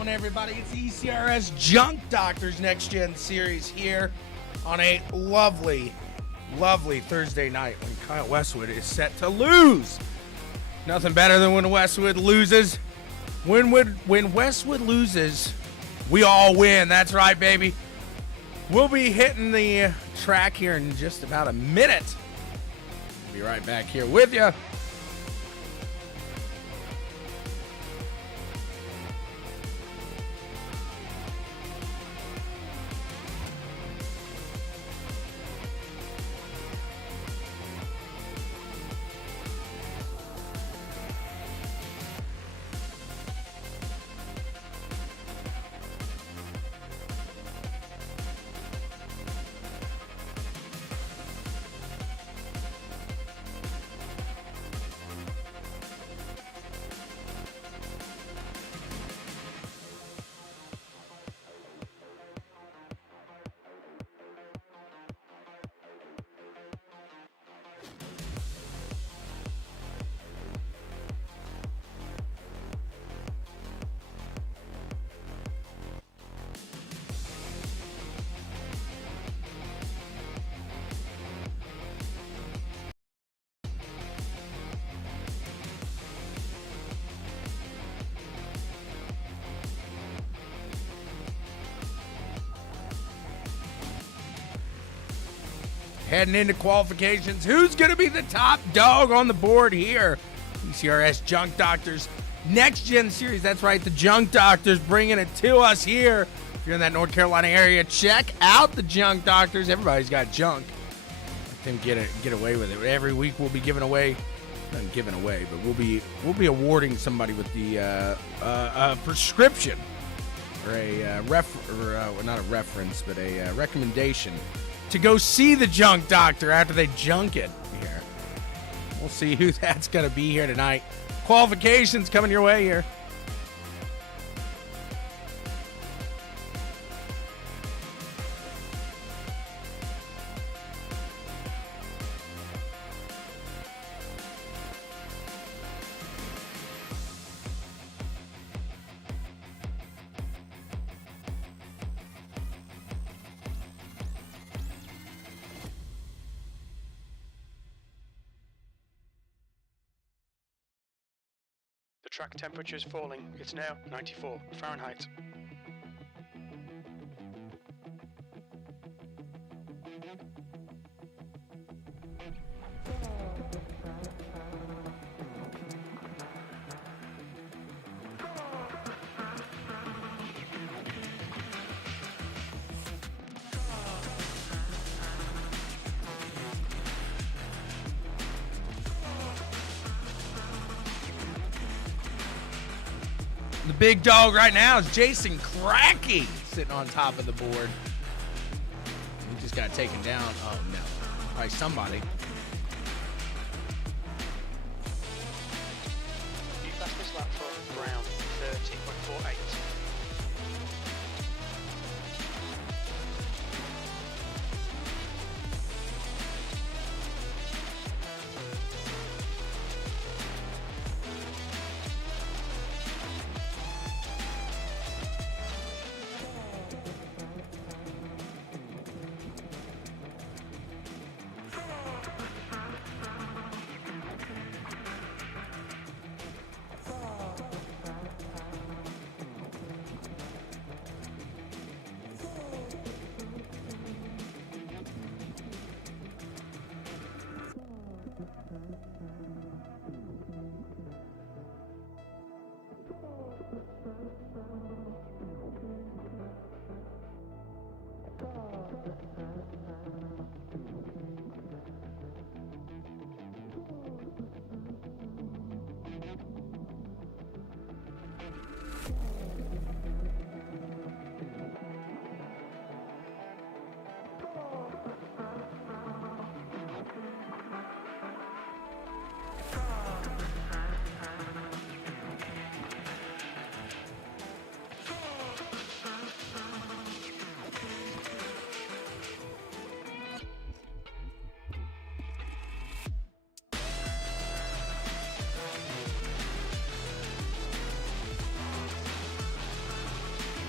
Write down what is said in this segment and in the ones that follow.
going, everybody? It's the ECRS Junk Doctors NextGen series here on a lovely, lovely Thursday night when Kyle Westwood is set to lose. Nothing better than when Westwood loses. When Westwood loses, we all win. That's right, baby. We'll be hitting the track here in just about a minute. Be right back here with you. Heading into qualifications, who's going to be the top dog on the board here? ECRS Junk Doctors NextGen series. That's right, the Junk Doctors bringing it to us here. If you're in that North Carolina area, check out the Junk Doctors. Everybody's got junk. Let them get away with it. Every week we'll be giving away, not giving away, but we'll be awarding somebody with the prescription or a not a reference, but a recommendation to go see the Junk Doctor after they junk it here. We'll see who that's going to be here tonight. Qualifications coming your way here. The track temperature is falling. It's now 94 Fahrenheit. The big dog right now is Jason Cracky sitting on top of the board. He just got taken down. Oh, no. By somebody. You passed this lap for Brown, 30.48.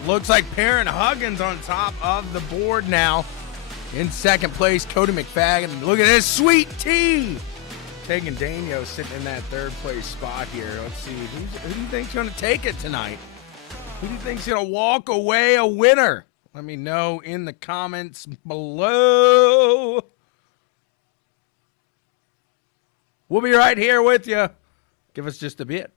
Looks like Perrin Huggins on top of the board now. In second place, Cody McFadden. Look at this, Sweet Tea taking Daniel, sitting in that third place spot here. Let's see, who do you think's going to take it tonight? Who do you think's going to walk away a winner? Let me know in the comments below. We'll be right here with you. Give us just a bit.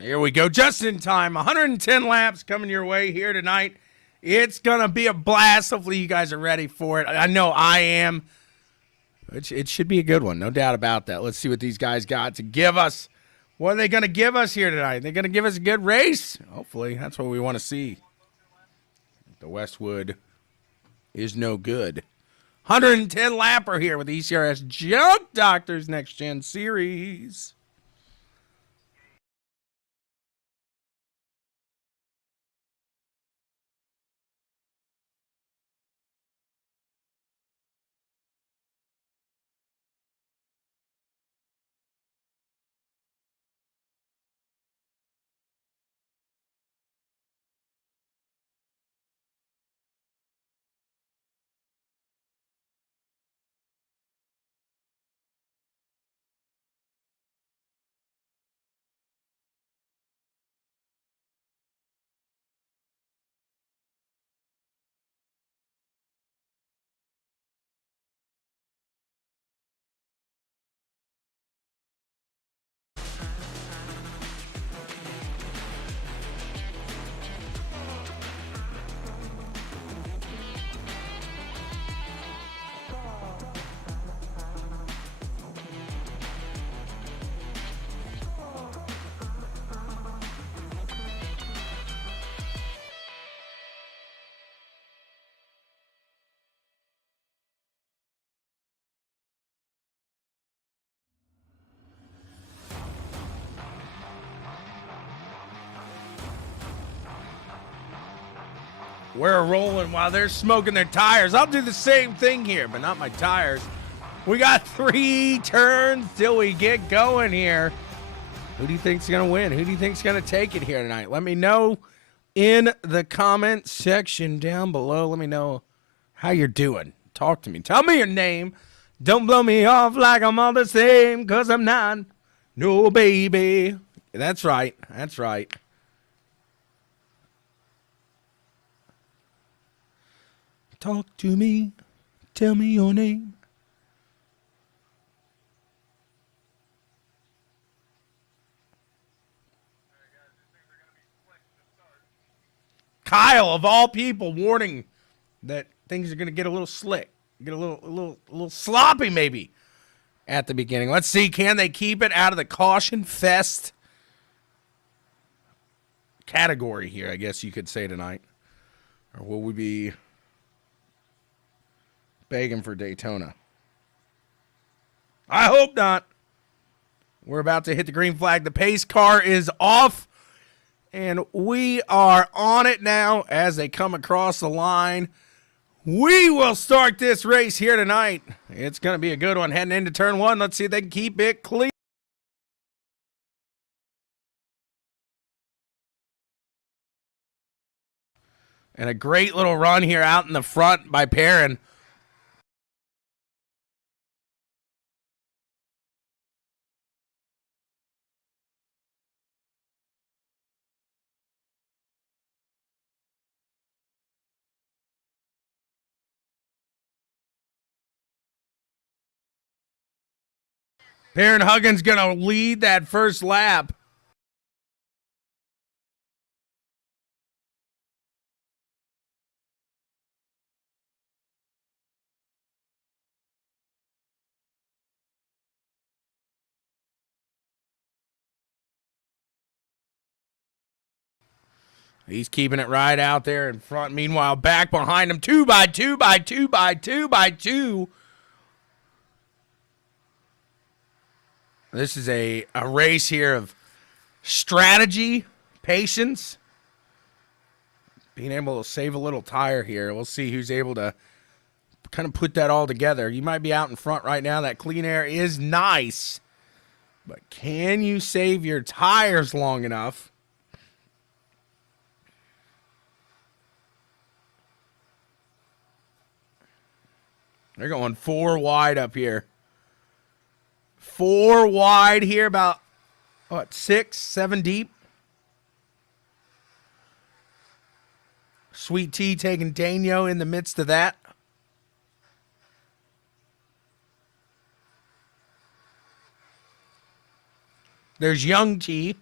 Here we go, just in time. 110 laps coming your way here tonight. It's going to be a blast. Hopefully you guys are ready for it. I know I am. It should be a good one, no doubt about that. Let's see what these guys got to give us. What are they going to give us here tonight? They're going to give us a good race. Hopefully, that's what we want to see. The Westwood is no good. 110 lapper here with the ECRS Junk Doctors Next Gen Series. We're rolling while they're smoking their tires. I'll do the same thing here, but not my tires. We got 3 turns till we get going here. Who do you think's going to win? Who do you think's going to take it here tonight? Let me know in the comment section down below. Let me know how you're doing. Talk to me. Tell me your name. Don't blow me off like I'm all the same, because I'm not. No, baby. That's right. That's right. Talk to me. Tell me your name. Kyle, of all people, warning that things are going to get a little slick, get a little sloppy maybe at the beginning. Let's see, can they keep it out of the caution fest category here, I guess you could say tonight? Or will we be begging for Daytona? I hope not. We're about to hit the green flag. The pace car is off, and we are on it now as they come across the line. We will start this race here tonight. It's going to be a good one heading into turn 1. Let's see if they can keep it clear. And a great little run here out in the front by Perrin. Perrin Huggins going to lead that first lap. He's keeping it right out there in front. Meanwhile, back behind him, 2 by 2 by 2 by 2 by 2. This is a race here of strategy, patience, being able to save a little tire here. We'll see who's able to kind of put that all together. You might be out in front right now. That clean air is nice, but can you save your tires long enough? They're going 4 wide up here. 4 wide here, about, 6, 7 deep. Sweet Tea taking Daniel in the midst of that. There's Young T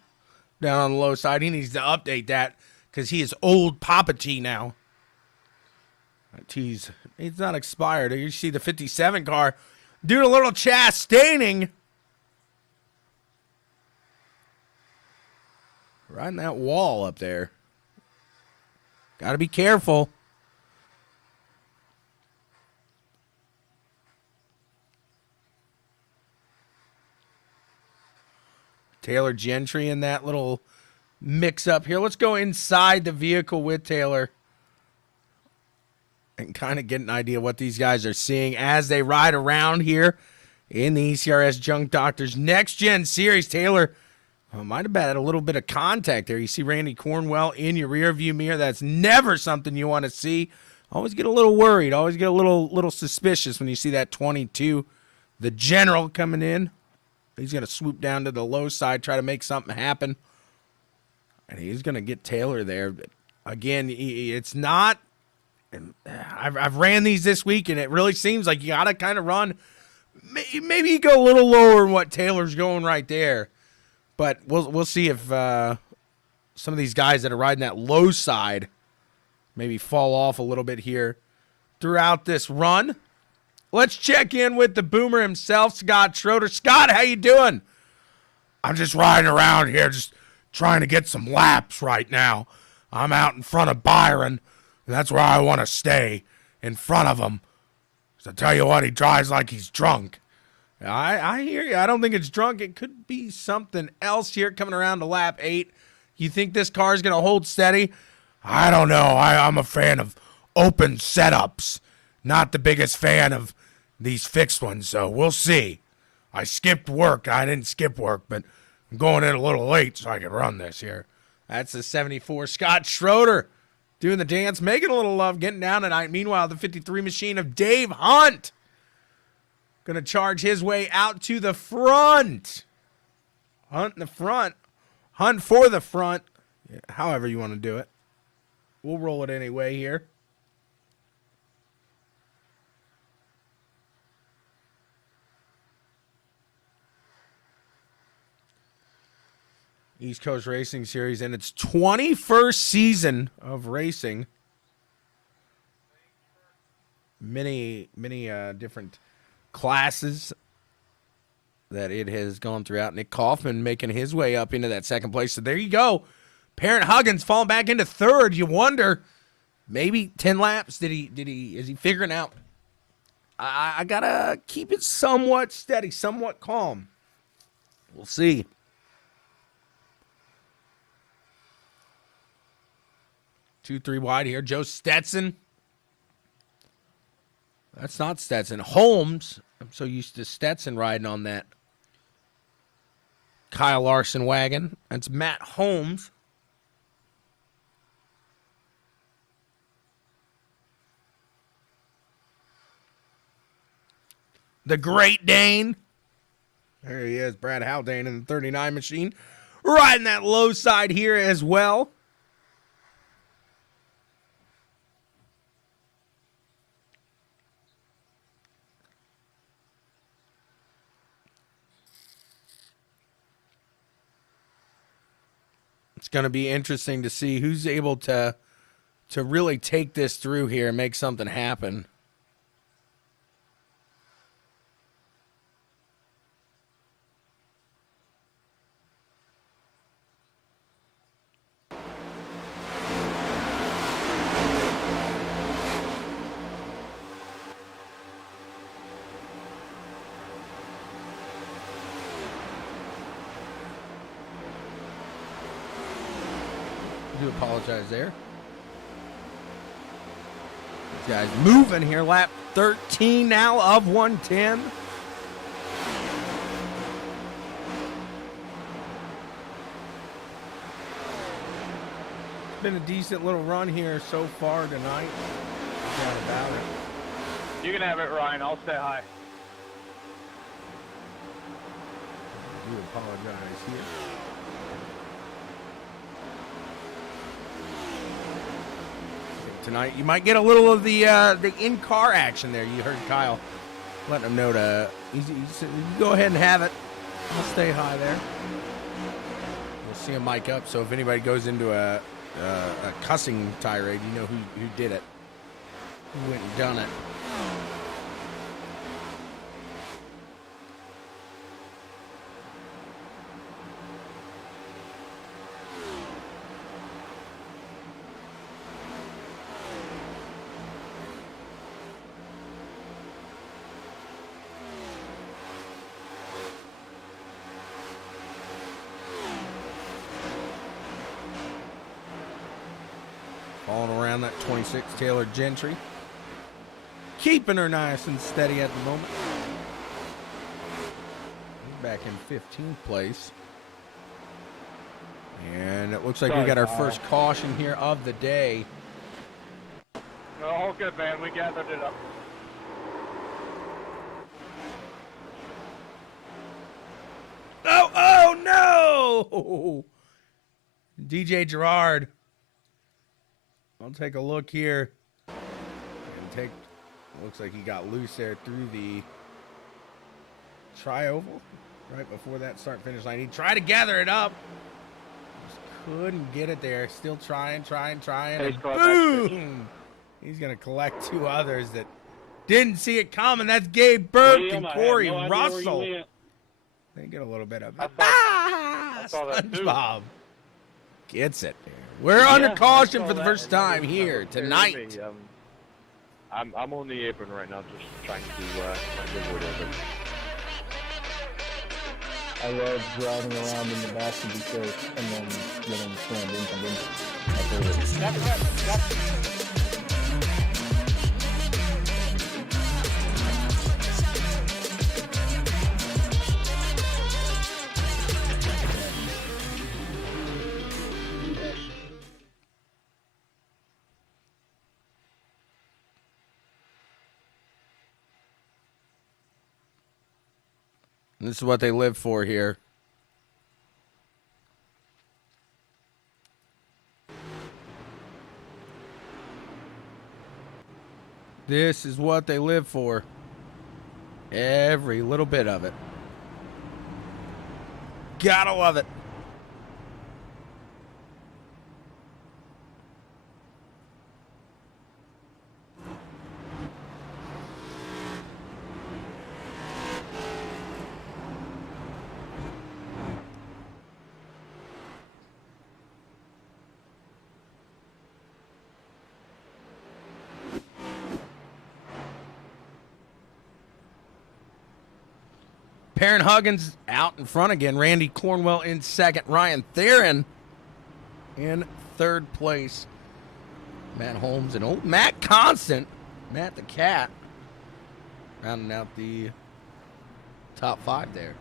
down on the low side. He needs to update that because he is old Papa T now. He's not expired. You see the 57 car doing a little Chastaining. Riding that wall up there. Got to be careful. Taylor Gentry in that little mix up here. Let's go inside the vehicle with Taylor and kind of get an idea what these guys are seeing as they ride around here in the ECRS Junk Doctors NextGen Series. Taylor might have had a little bit of contact there. You see Randy Cornwell in your rear view mirror. That's never something you want to see. Always get a little worried. Always get a little suspicious when you see that 22. The General coming in. He's going to swoop down to the low side, try to make something happen. And he's going to get Taylor there. But again, it's not. I've ran these this week, and it really seems like you got to kind of run. Maybe you go a little lower than what Taylor's going right there. But we'll see if some of these guys that are riding that low side maybe fall off a little bit here throughout this run. Let's check in with the boomer himself, Scott Schroeder. Scott, how you doing? I'm just riding around here, just trying to get some laps right now. I'm out in front of Byron, and that's where I want to stay, in front of him. So I tell you what, he drives like he's drunk. I hear you. I don't think it's drunk. It could be something else here coming around to lap 8. You think this car is going to hold steady? I don't know. I'm a fan of open setups. Not the biggest fan of these fixed ones, so we'll see. I skipped work. I didn't skip work, but I'm going in a little late so I can run this here. That's the 74 Scott Schroeder doing the dance, making a little love, getting down tonight. Meanwhile, the 53 machine of Dave Hunt going to charge his way out to the front. Hunt in the front. Hunt for the front. However you want to do it. We'll roll it anyway here. East Coast Racing Series in its 21st season of racing. Many different classes that it has gone throughout. Nick Kaufman making his way up into that second place. So there you go. Perrin Huggins falling back into third. You wonder, maybe 10 laps. Is he figuring out? I gotta keep it somewhat steady, somewhat calm. We'll see. 2-3 wide here. Joe Stetson. That's not Stetson. Holmes. I'm so used to Stetson riding on that Kyle Larson wagon. That's Matt Holmes. the Great Dane. There he is, Brad Haldane in the 39 machine. Riding that low side here as well. It's going to be interesting to see who's able to really take this through here and make something happen. I do apologize there. This guy's moving here. Lap 13 now of 110. It's been a decent little run here so far tonight. No doubt about it. You can have it, Ryan. I'll stay high. I do apologize here. Tonight, you might get a little of the in-car action there. You heard Kyle letting him know to he said, you go ahead and have it. I'll stay high there. We'll see him mic up, so if anybody goes into a cussing tirade, you know who did it, who went and done it. Falling around that 26 Taylor Gentry. Keeping her nice and steady at the moment. Back in 15th place. And it looks like we got our first caution here of the day. No, all good, man. We gathered it up. Oh no! DJ Gerard. I'll take a look here. And looks like he got loose there through the tri-oval right before that start-finish line. He tried to gather it up. Just couldn't get it there. Still trying. And boom! He's going to collect two others that didn't see it coming. That's Gabe Burke and Corey Russell. They get a little bit of SpongeBob gets it. We're under caution for the first time here tonight. I'm on the apron right now, just trying to do my good word open. I love driving around in the back to be safe and then getting slammed into them. This is what they live for here. This is what they live for. Every little bit of it. Gotta love it. Perrin Huggins out in front again. Randy Cornwell in second. Ryan Theron in third place. Matt Holmes and old Matt Constant. Matt the Cat. Rounding out the top five there.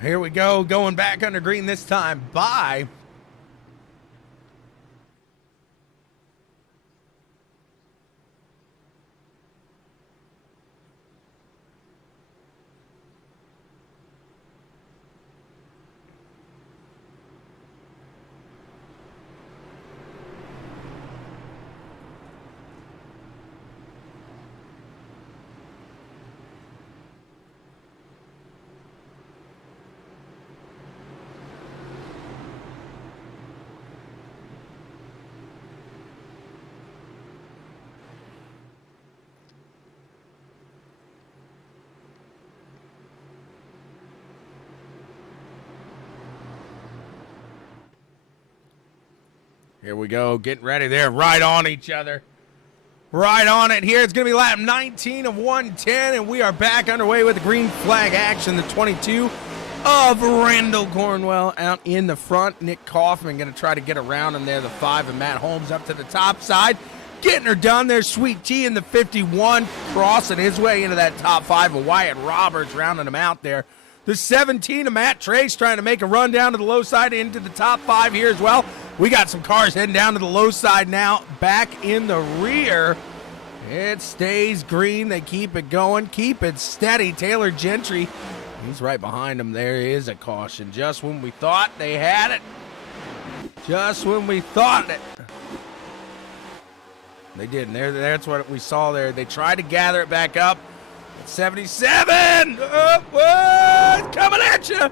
Here we go, going back under green this time by Here we go, getting ready there, right on each other. Right on it here. It's going to be lap 19 of 110, and we are back underway with the green flag action. The 22 of Randall Cornwell out in the front. Nick Kaufman going to try to get around him there. The 5 of Matt Holmes up to the top side. Getting her done there. Sweet T in the 51, crossing his way into that top 5 of Wyatt Roberts, rounding him out there. The 17 of Matt Trace trying to make a run down to the low side into the top 5 here as well. We got some cars heading down to the low side now. Back in the rear. It stays green. They keep it going. Keep it steady. Taylor Gentry, he's right behind him. There is a caution. Just when we thought they had it. Just when we thought it. They didn't. That's what we saw there. They tried to gather it back up. 77! It's coming at you!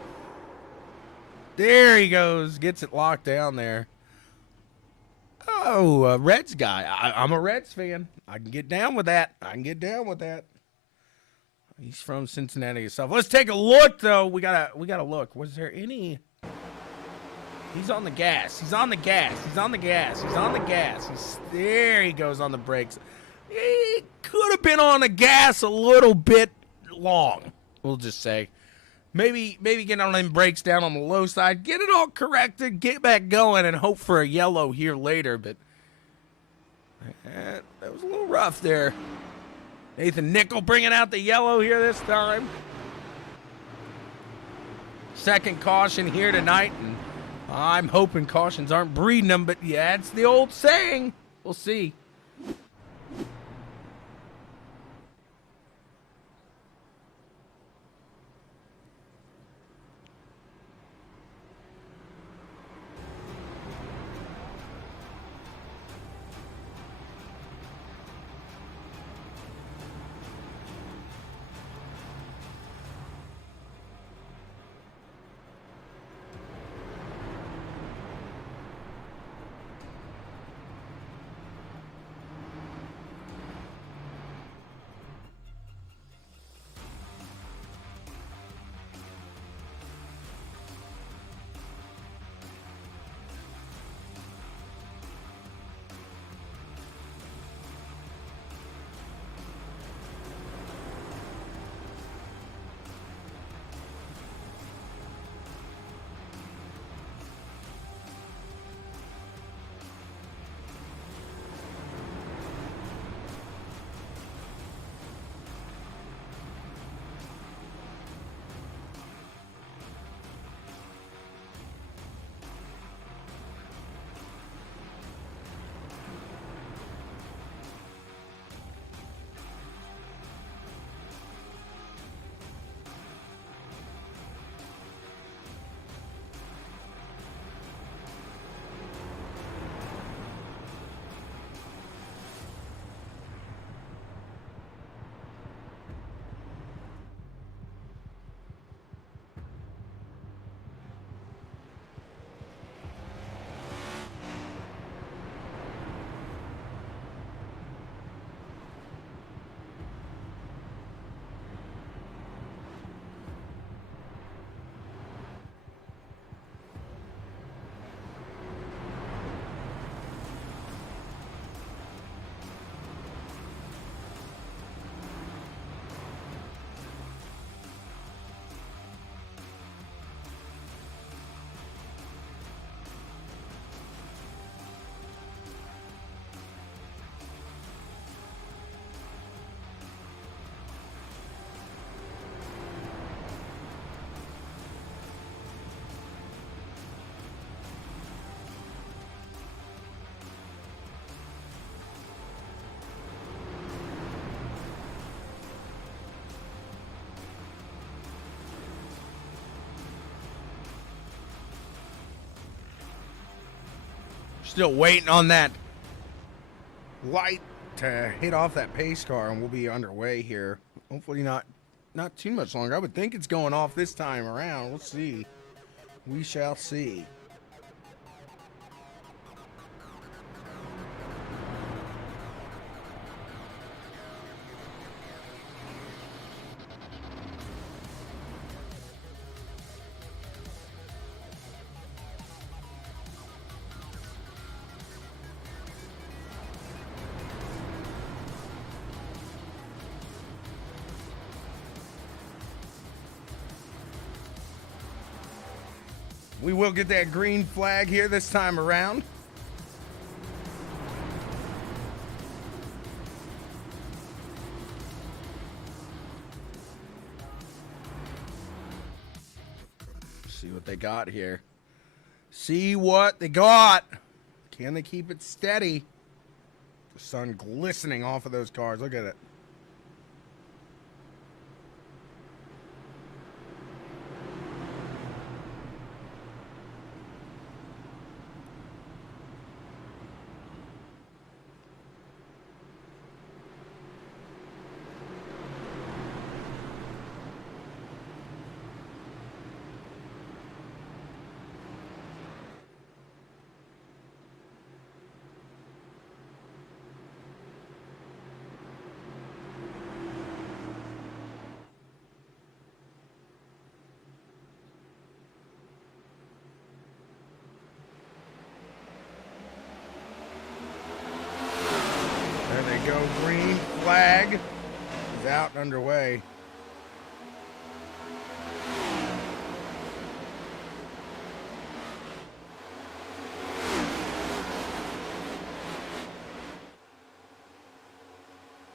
There he goes. Gets it locked down there. Oh, a Reds guy. I'm a Reds fan. I can get down with that. He's from Cincinnati himself. Let's take a look, though. We gotta look. Was there any... He's on the gas. There he goes on the brakes. He could have been on the gas a little bit long, we'll just say. Maybe get on them brakes down on the low side, get it all corrected, get back going, and hope for a yellow here later. But that was a little rough there. Nathan Nickel bringing out the yellow here this time. Second caution here tonight, and I'm hoping cautions aren't breeding them, but yeah, it's the old saying. We'll see. Still waiting on that light to hit off that pace car, and we'll be underway here. Hopefully not too much longer. I would think it's going off this time around. We'll see. We shall see. We will get that green flag here this time around. See what they got here. See what they got. Can they keep it steady? The sun glistening off of those cars. Look at it. There they go. Green flag is out and underway.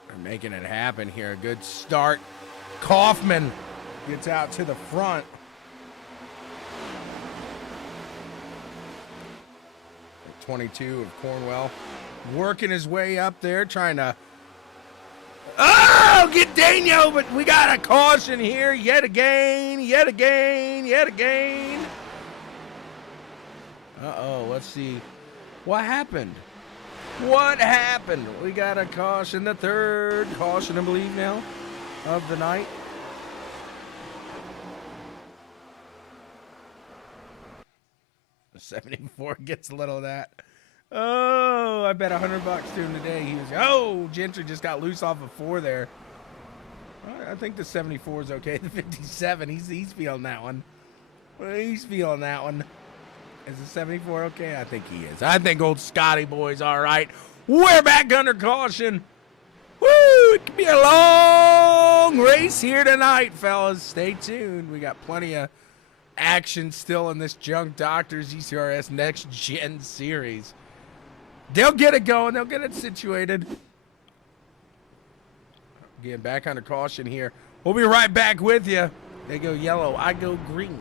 They're making it happen here. Good start. Kaufman gets out to the front. 22 of Cornwell. Working his way up there, trying to... Oh, get Daniel, but we got a caution here yet again. Uh-oh, let's see. What happened? We got a caution, the third caution, I believe, now, of the night. The 74 gets a little of that. Oh, I bet $100 to him today. He was, Gentry just got loose off of 4 there. I think the 74 is okay. The 57, he's feeling that one. He's feeling that one. Is the 74 okay? I think he is. I think old Scotty boy's all right. We're back under caution. Woo! It could be a long race here tonight, fellas. Stay tuned. We got plenty of action still in this Junk Doctors ECRS Next Gen series. They'll get it going. They'll get it situated. Again, back under caution here. We'll be right back with you. They go yellow. I go green.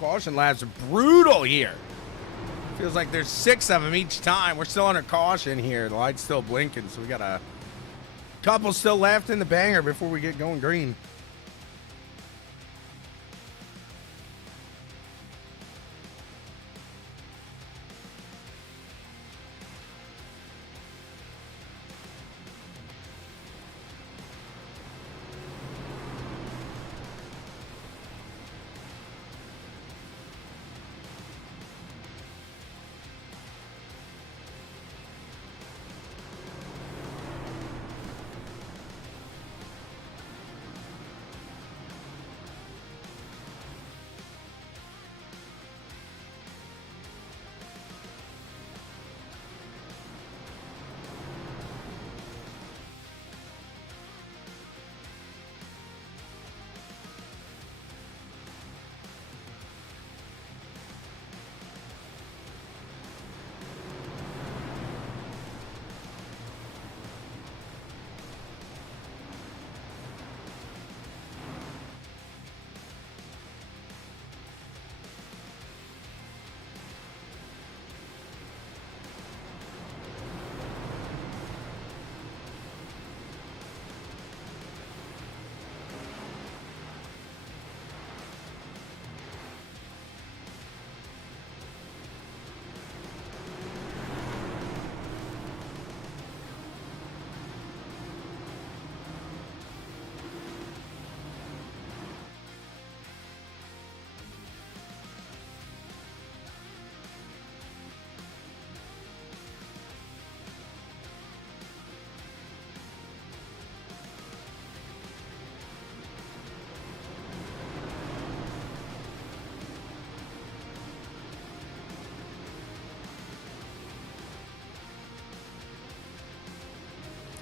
Caution laps are brutal here. Feels like there's 6 of them each time. We're still under caution here. The light's still blinking, so we got a couple still left in the banger before we get going green.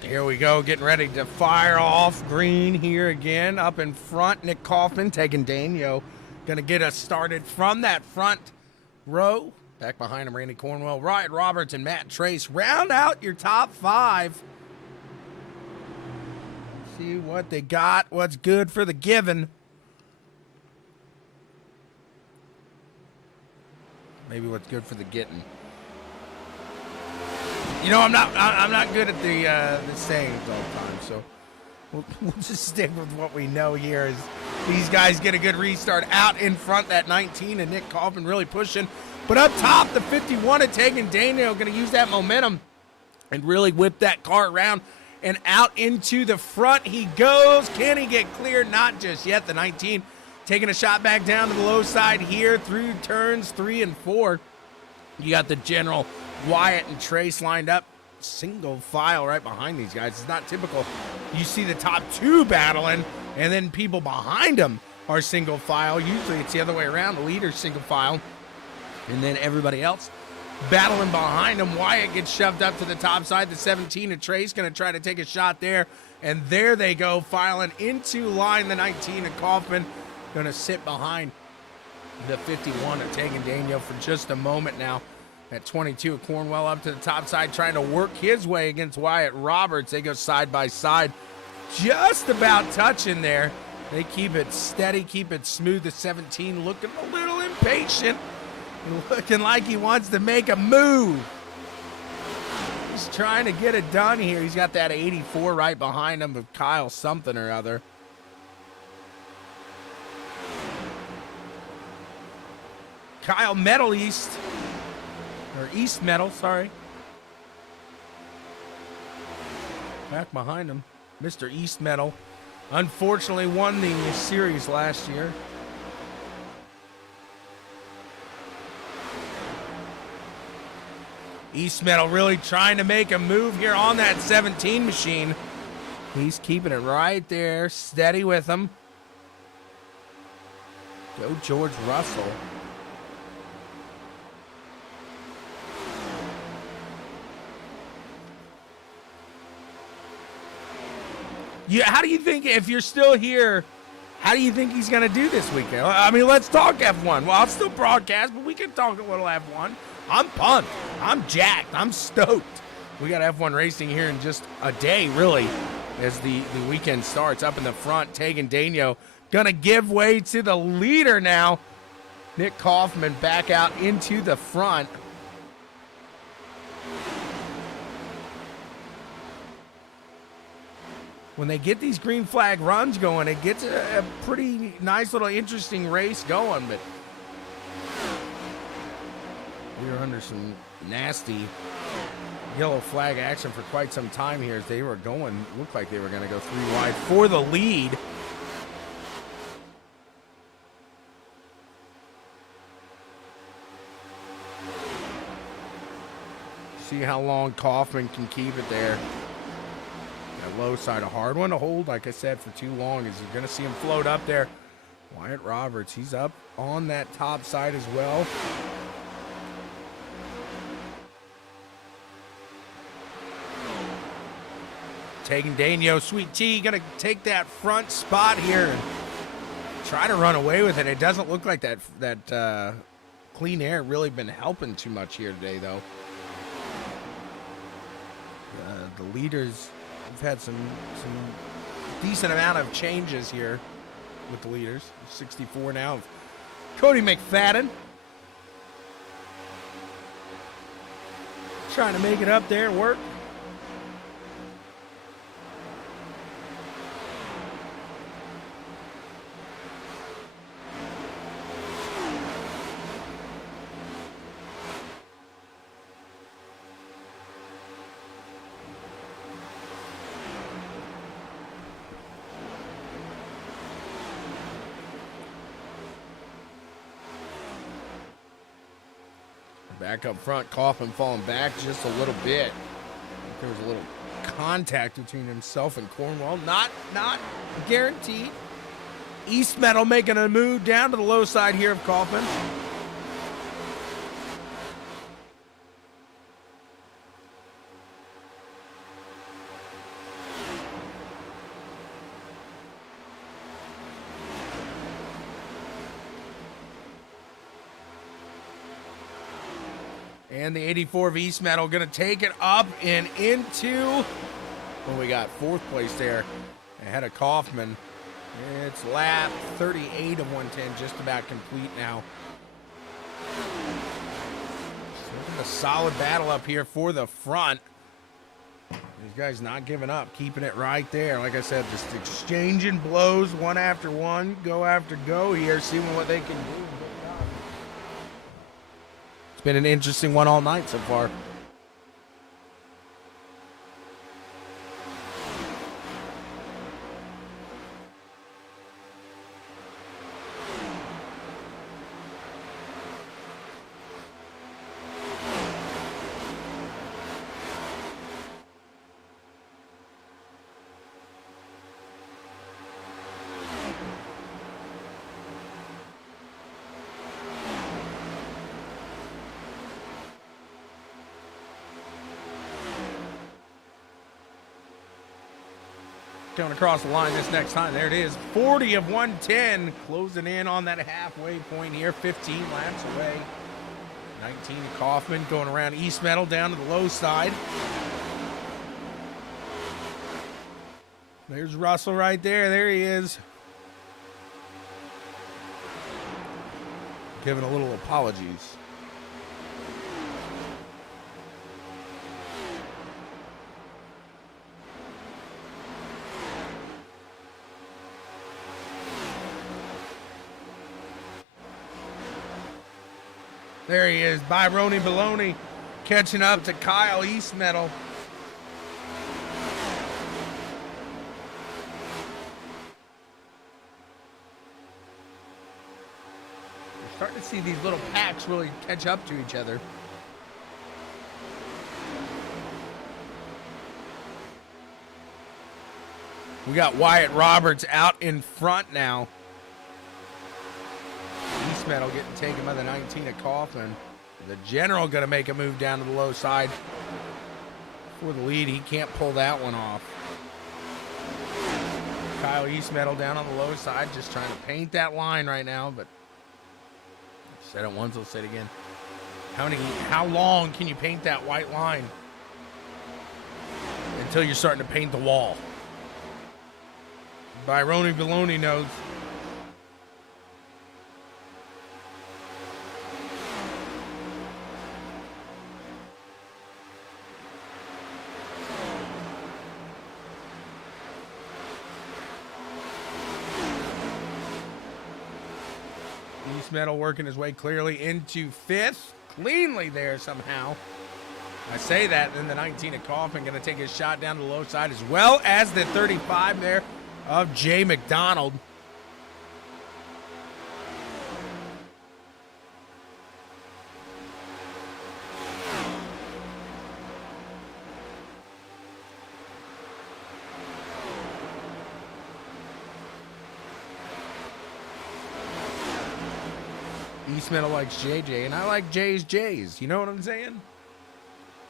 Here we go, getting ready to fire off green here again. Up in front, Nick Kaufman taking Daniel. Gonna get us started from that front row. Back behind him, Randy Cornwell, Ryan Roberts, and Matt Trace. Round out your top 5. See what they got, what's good for the given. Maybe what's good for the getting. You know, I'm not good at the sayings all the time, so we'll just stick with what we know here. As these guys get a good restart out in front, that 19, and Nick Kaufman really pushing. But up top, the 51 of taking Daniel, going to use that momentum and really whip that car around and out into the front he goes. Can he get clear? Not just yet. The 19 taking a shot back down to the low side here through turns 3 and 4. You got the general Wyatt and Trace lined up, single file right behind these guys. It's not typical. You see the top 2 battling, and then people behind them are single file. Usually it's the other way around. The leader's single file, and then everybody else battling behind him. Wyatt gets shoved up to the top side. The 17 of Trace going to try to take a shot there, and there they go, filing into line. The 19 of Kaufman going to sit behind the 51 of taking Daniel for just a moment now. At 22, Cornwell up to the top side, trying to work his way against Wyatt Roberts. They go side by side, just about touching there. They keep it steady, keep it smooth. The 17 looking a little impatient, looking like he wants to make a move. He's trying to get it done here. He's got that 84 right behind him of Kyle something or other. Kyle Metal East. Or East Metal, sorry. Back behind him, Mr. East Metal. Unfortunately won the series last year. East Metal really trying to make a move here on that 17 machine. He's keeping it right there, steady with him. Go George Russell. Yeah, how do you think, if you're still here, how do you think he's going to do this weekend? I mean, let's talk F1. Well, I'll still broadcast, but we can talk a little F1. I'm pumped. I'm jacked. I'm stoked. We got F1 racing here in just a day, really, as the weekend starts. Up in the front, Tegan Daigneault going to give way to the leader now. Nick Kaufman back out into the front. When they get these green flag runs going, it gets a pretty nice little interesting race going, but we were under some nasty yellow flag action for quite some time here as they were going, looked like they were going to go 3 wide for the lead. See how long Kaufman can keep it there. That low side, a hard one to hold, like I said, for too long, as you're going to see him float up there. Wyatt Roberts, he's up on that top side as well. Taking Daniel Sweet Tea, going to take that front spot here and try to run away with it. It doesn't look like that clean air really been helping too much here today, though. The leaders, we've had some decent amount of changes here with the leaders. 64 now of Cody McFadden. Trying to make it up there and work. Back up front, Kaufman falling back just a little bit. There was a little contact between himself and Cornwell. Not guaranteed. East Meadow making a move down to the low side here of Kaufman. And the 84 of East Meadow going to take it up and into, well, we got 4th place there ahead of Kaufman. It's lap 38 of 110, just about complete now. So looking a solid battle up here for the front. These guys not giving up, keeping it right there. Like I said, just exchanging blows one after one, go after go here, seeing what they can do. It's been an interesting one all night so far. Coming across the line this next time. There it is. 40 of 110. Closing in on that halfway point here. 15 laps away. 19 Kaufman going around East Meadow down to the low side. There's Russell right there. There he is. Giving a little apologies. There he is, Byrone Baloney catching up to Kyle East Meadow. We're starting to see these little packs really catch up to each other. We got Wyatt Roberts out in front now. East Meadow getting taken by the 19 of Kaufman. The general going to make a move down to the low side for the lead. He can't pull that one off. Kyle East Meadow down on the low side, just trying to paint that line right now. But said it once, I'll say it again. How long can you paint that white line until you're starting to paint the wall? Byrone Baloney knows. East Meadow working his way clearly into 5th. Cleanly there somehow. I say that, then the 19 of Coffin going to take his shot down to the low side, as well as the 35 there of Jay McDonald. East Meadow likes JJ, and I like Jay's Jays. You know what I'm saying?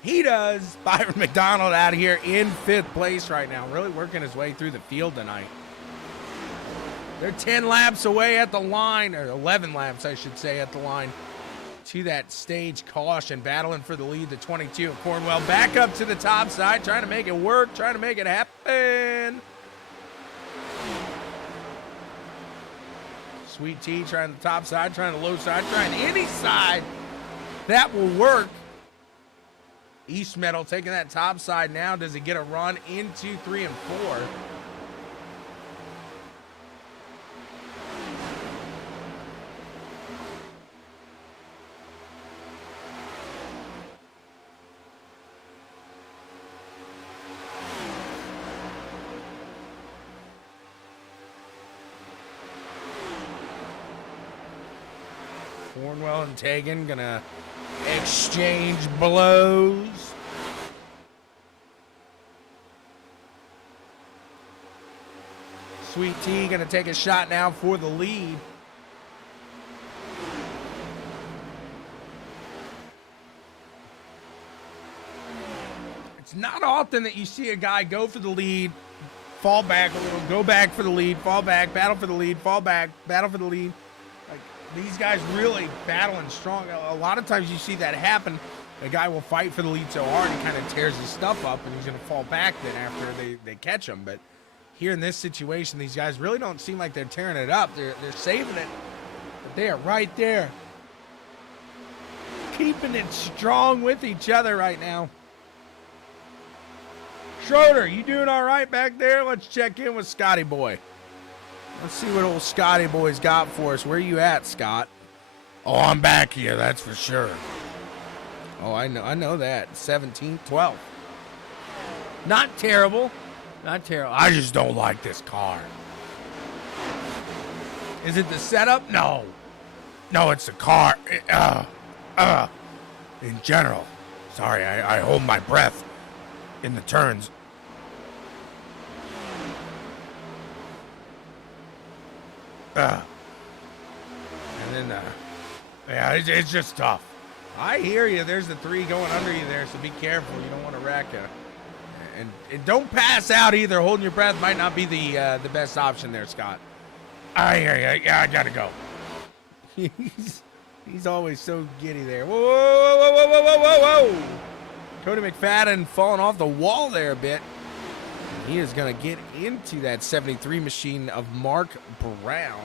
He does. Byron McDonald out of here in 5th place right now. Really working his way through the field tonight. They're 10 laps away at the line, or 11 laps, I should say, at the line to that stage caution. Battling for the lead, the 22 of Cornwell. Back up to the top side, trying to make it work, trying to make it happen. Sweet Tea trying the top side, trying the low side, trying any side. That will work. East Meadow taking that top side now. Does he get a run into 3 and 4? Cornwell and Tegan gonna exchange blows. Sweet Tea gonna take a shot now for the lead. It's not often that you see a guy go for the lead, fall back a little, go back for the lead, fall back, battle for the lead, fall back, battle for the lead. Like, these guys really battling strong. A lot of times you see that happen. The guy will fight for the lead so hard he kind of tears his stuff up, and he's going to fall back then after they catch him. But here in this situation, these guys really don't seem like they're tearing it up. They're saving it, but they are right there, keeping it strong with each other right now. Schroeder, you doing all right back there? Let's check in with Scotty Boy. Let's see what old Scotty Boy's got for us. Where you at, Scott? Oh, I'm back here, that's for sure. Oh, I know that. 17th, 12th. Not terrible. Not terrible. I just don't like this car. Is it the setup? No. No, it's the car. In general. Sorry, I hold my breath in the turns. And then, yeah, it's just tough. I hear you. There's the 3 going under you there, so be careful. You don't want to wreck her. And don't pass out either. Holding your breath might not be the best option there, Scott. I hear you. Yeah, I gotta go. He's always so giddy there. Whoa, whoa, whoa, whoa, whoa, whoa, whoa, whoa. Cody McFadden falling off the wall there a bit. And he is going to get into that 73 machine of Mark Brown.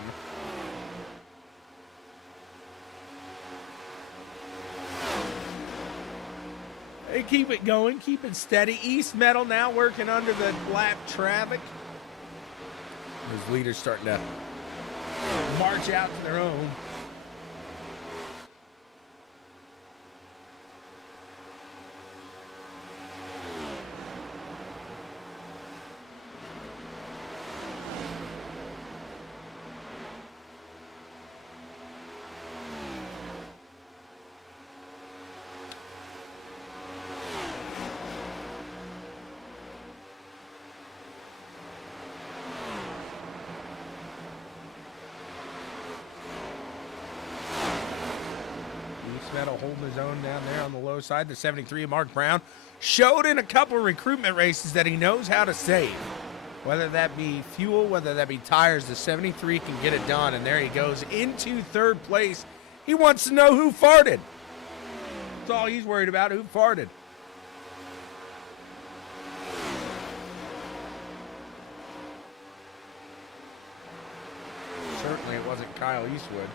They keep it going, keep it steady. East Meadow now working under the lap traffic. Those leaders starting to march out to their own. Meadow holding his own down there on the low side. The 73 of Mark Brown showed in a couple of recruitment races that he knows how to save. Whether that be fuel, whether that be tires, the 73 can get it done. And there he goes into 3rd place. He wants to know who farted. That's all he's worried about, who farted. Certainly it wasn't Kyle Eastwood.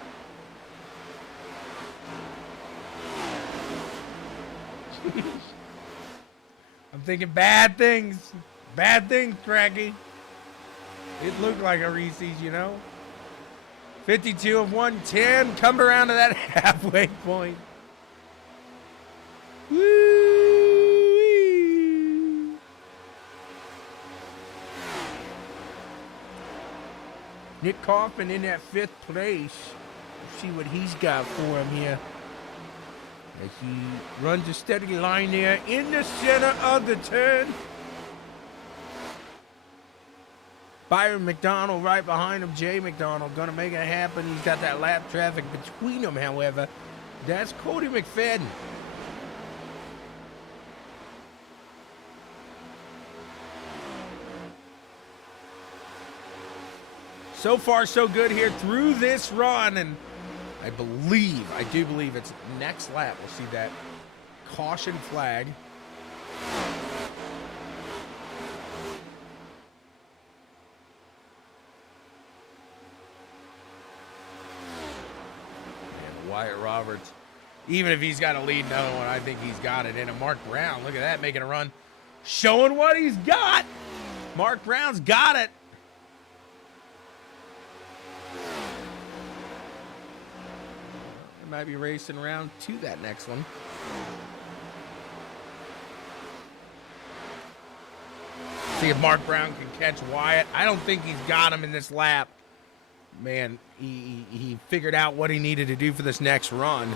I'm thinking bad things. Bad things, Cracky. It looked like a Reese's, you know. 52 of 110. Come around to that halfway point. Woo! Nick Kaufman in that 5th place. Let's see what he's got for him here. As he runs a steady line there in the center of the turn. Byron McDonald right behind him. Jay McDonald gonna make it happen. He's got that lap traffic between them, however. That's Cody McFadden. So far, so good here through this run, and I do believe it's next lap. We'll see that caution flag. And Wyatt Roberts, even if he's got a lead another one, I think he's got it in him. Mark Brown, look at that, making a run, showing what he's got. Mark Brown's got it. Might be racing around to that next one. See if Mark Brown can catch Wyatt. I don't think he's got him in this lap. Man, he figured out what he needed to do for this next run.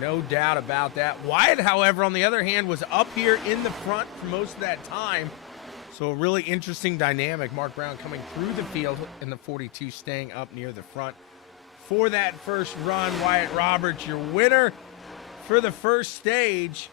No doubt about that. Wyatt, however, on the other hand, was up here in the front for most of that time. So a really interesting dynamic. Mark Brown coming through the field in the 42, staying up near the front. For that first run, Wyatt Roberts, your winner for the first stage.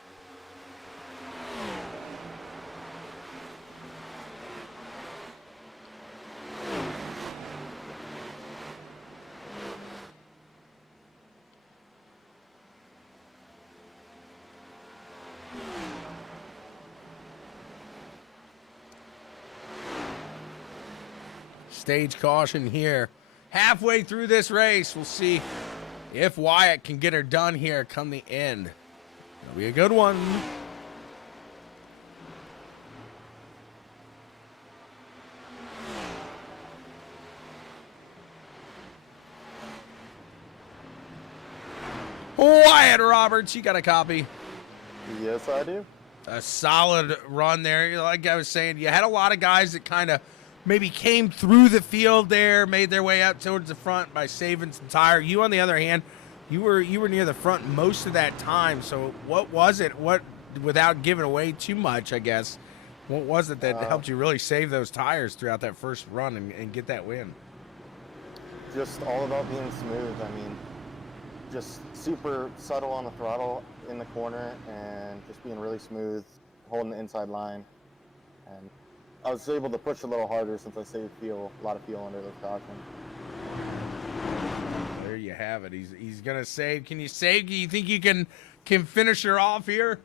Stage caution here. Halfway through this race, we'll see if Wyatt can get her done here come the end. It'll be a good one. Wyatt Roberts, you got a copy? Yes, I do. A solid run there. Like I was saying, you had a lot of guys that kind of maybe came through the field there, made their way up towards the front by saving some tire. You, on the other hand, you were near the front most of that time. So what was it? Without giving away too much, I guess, what was it that helped you really save those tires throughout that first run and get that win? Just all about being smooth. I mean, just super subtle on the throttle in the corner and just being really smooth, holding the inside line. And I was able to push a little harder since I saved a lot of fuel under those caution. There you have it. He's gonna save. Can you save? Do you think you can finish her off here?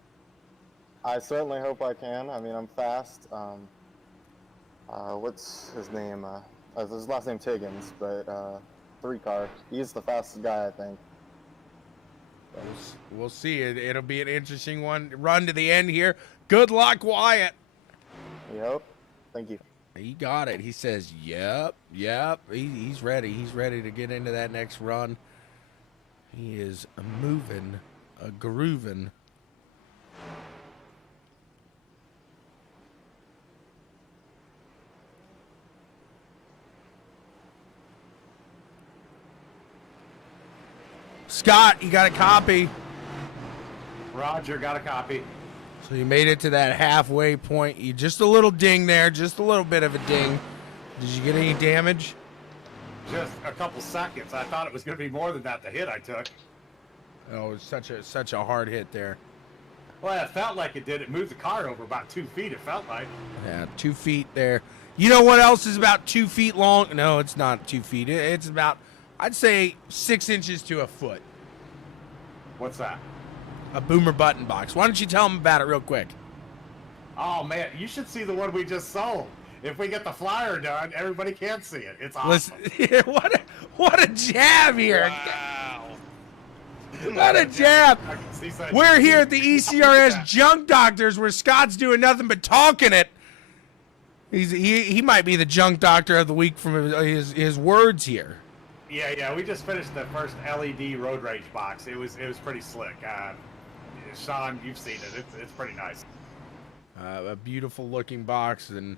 I certainly hope I can. I mean, I'm fast. What's his name? His last name Tiggins, but 3-car. He's the fastest guy, I think. We'll see. It'll be an interesting one. Run to the end here. Good luck, Wyatt. Yep. Thank you. He got it. He says, yep. He's ready. He's ready to get into that next run. He is moving, grooving. Scott, you got a copy? Roger, got a copy. So you made it to that halfway point. You just a little ding there, just a little bit of a ding. Did you get any damage? Just a couple seconds. I thought it was going to be more than that, the hit I took. Oh, it was such a hard hit there. Well, it felt like it did. It moved the car over about 2 feet, it felt like. Yeah, 2 feet there. You know what else is about 2 feet long? No, it's not 2 feet. It's about, I'd say, 6 inches to a foot. What's that? A boomer button box. Why don't you tell them about it real quick? Oh, man, you should see the one we just sold. If we get the flyer done, everybody can see it. It's awesome. Listen, what a jab here. Wow. What a jab. I can see such- We're here at the ECRS Junk Doctors where Scott's doing nothing but talking it. He might be the Junk Doctor of the week from his words here. Yeah. We just finished the first LED road rage box. It was pretty slick. Sean, you've seen it. It's pretty nice. A beautiful looking box, and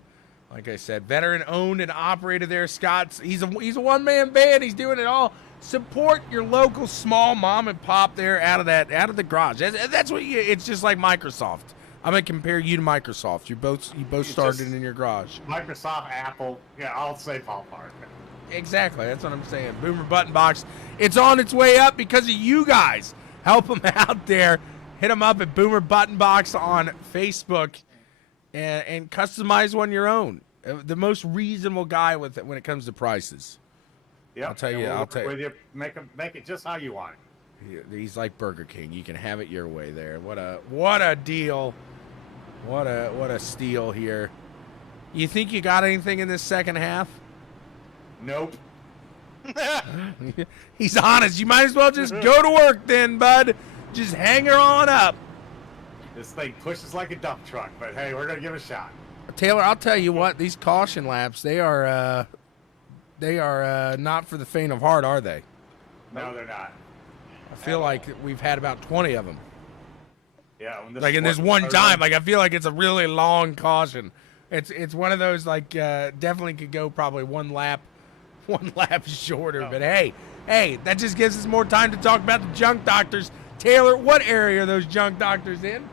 like I said, veteran owned and operated there. Scott's he's a one man band. He's doing it all. Support your local small mom and pop there out of the garage. That's what it's just like Microsoft. I'm gonna compare you to Microsoft. You both started in your garage. Microsoft, Apple. Yeah, I'll say ballpark. Exactly. That's what I'm saying. Boomer Button Box. It's on its way up because of you guys. Help them out there. Hit them up at Boomer Button Box on Facebook and customize one your own. The most reasonable guy when it comes to prices. Yep. I'll tell you. With you, make it just how you want it. He's like Burger King. You can have it your way there. What a deal. What a steal here. You think you got anything in this second half? Nope. He's honest. You might as well just go to work then, bud. Just hang her on up. This thing pushes like a dump truck, but hey, we're gonna give it a shot. Taylor, I'll tell you what. These caution laps, they are not for the faint of heart, are they? No, they're not. I feel like we've had about 20 of them. Yeah. Like in this one time, like I feel like it's a really long caution. It's one of those like definitely could go probably one lap shorter. But hey, that just gives us more time to talk about the junk doctors. Taylor, what area are those junk doctors in?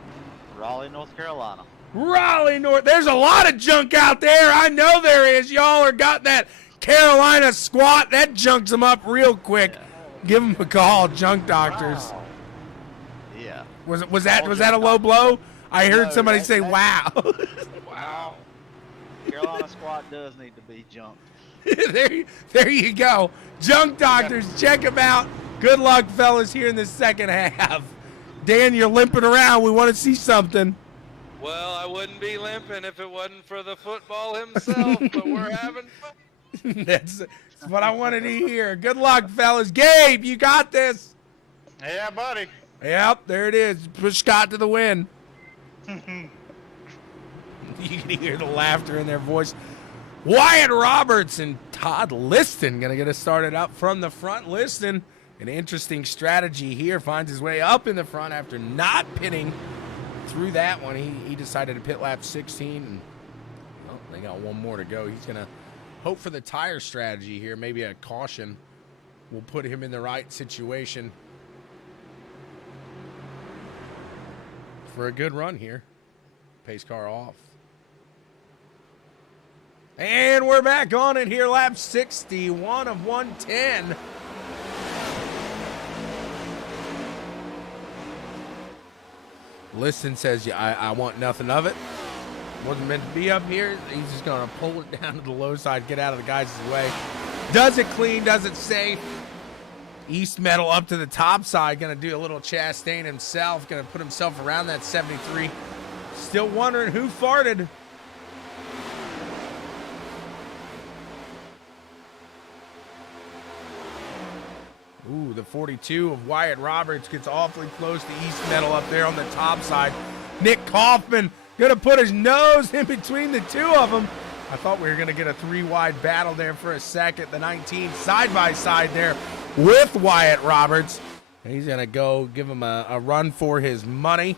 Raleigh, North Carolina. Raleigh, North. There's a lot of junk out there. I know there is. Y'all are got that Carolina squat. That junks them up real quick. Yeah. Give them a call, junk doctors. Wow. Yeah. Was that a low blow? I heard somebody say, "Wow." Wow. Carolina squat does need to be junked. there you go. Junk doctors, check them out. Good luck, fellas, here in the second half. Dan, you're limping around. We want to see something. Well, I wouldn't be limping if it wasn't for the football himself, but we're having fun. That's what I wanted to hear. Good luck, fellas. Gabe, you got this. Yeah, buddy. Yep, there it is. Push Scott to the win. You can hear the laughter in their voice. Wyatt Roberts and Todd Liston going to get us started up from the front. Liston, an interesting strategy here, finds his way up in the front after not pitting through that one. He decided to pit lap 16, and well, they got one more to go. He's going to hope for the tire strategy here. Maybe a caution will put him in the right situation for a good run here. Pace car off. And we're back on it here, lap 61 of 110. Liston says, yeah, I want nothing of it. Wasn't meant to be up here. He's just going to pull it down to the low side, get out of the guys' way. Does it clean, does it safe. East Metal up to the top side, going to do a little Chastain himself, going to put himself around that 73. Still wondering who farted. Ooh, the 42 of Wyatt Roberts gets awfully close to East Metal up there on the top side. Nick Kaufman going to put his nose in between the two of them. I thought we were going to get a three-wide battle there for a second. The 19 side-by-side there with Wyatt Roberts. And he's going to go give him a run for his money.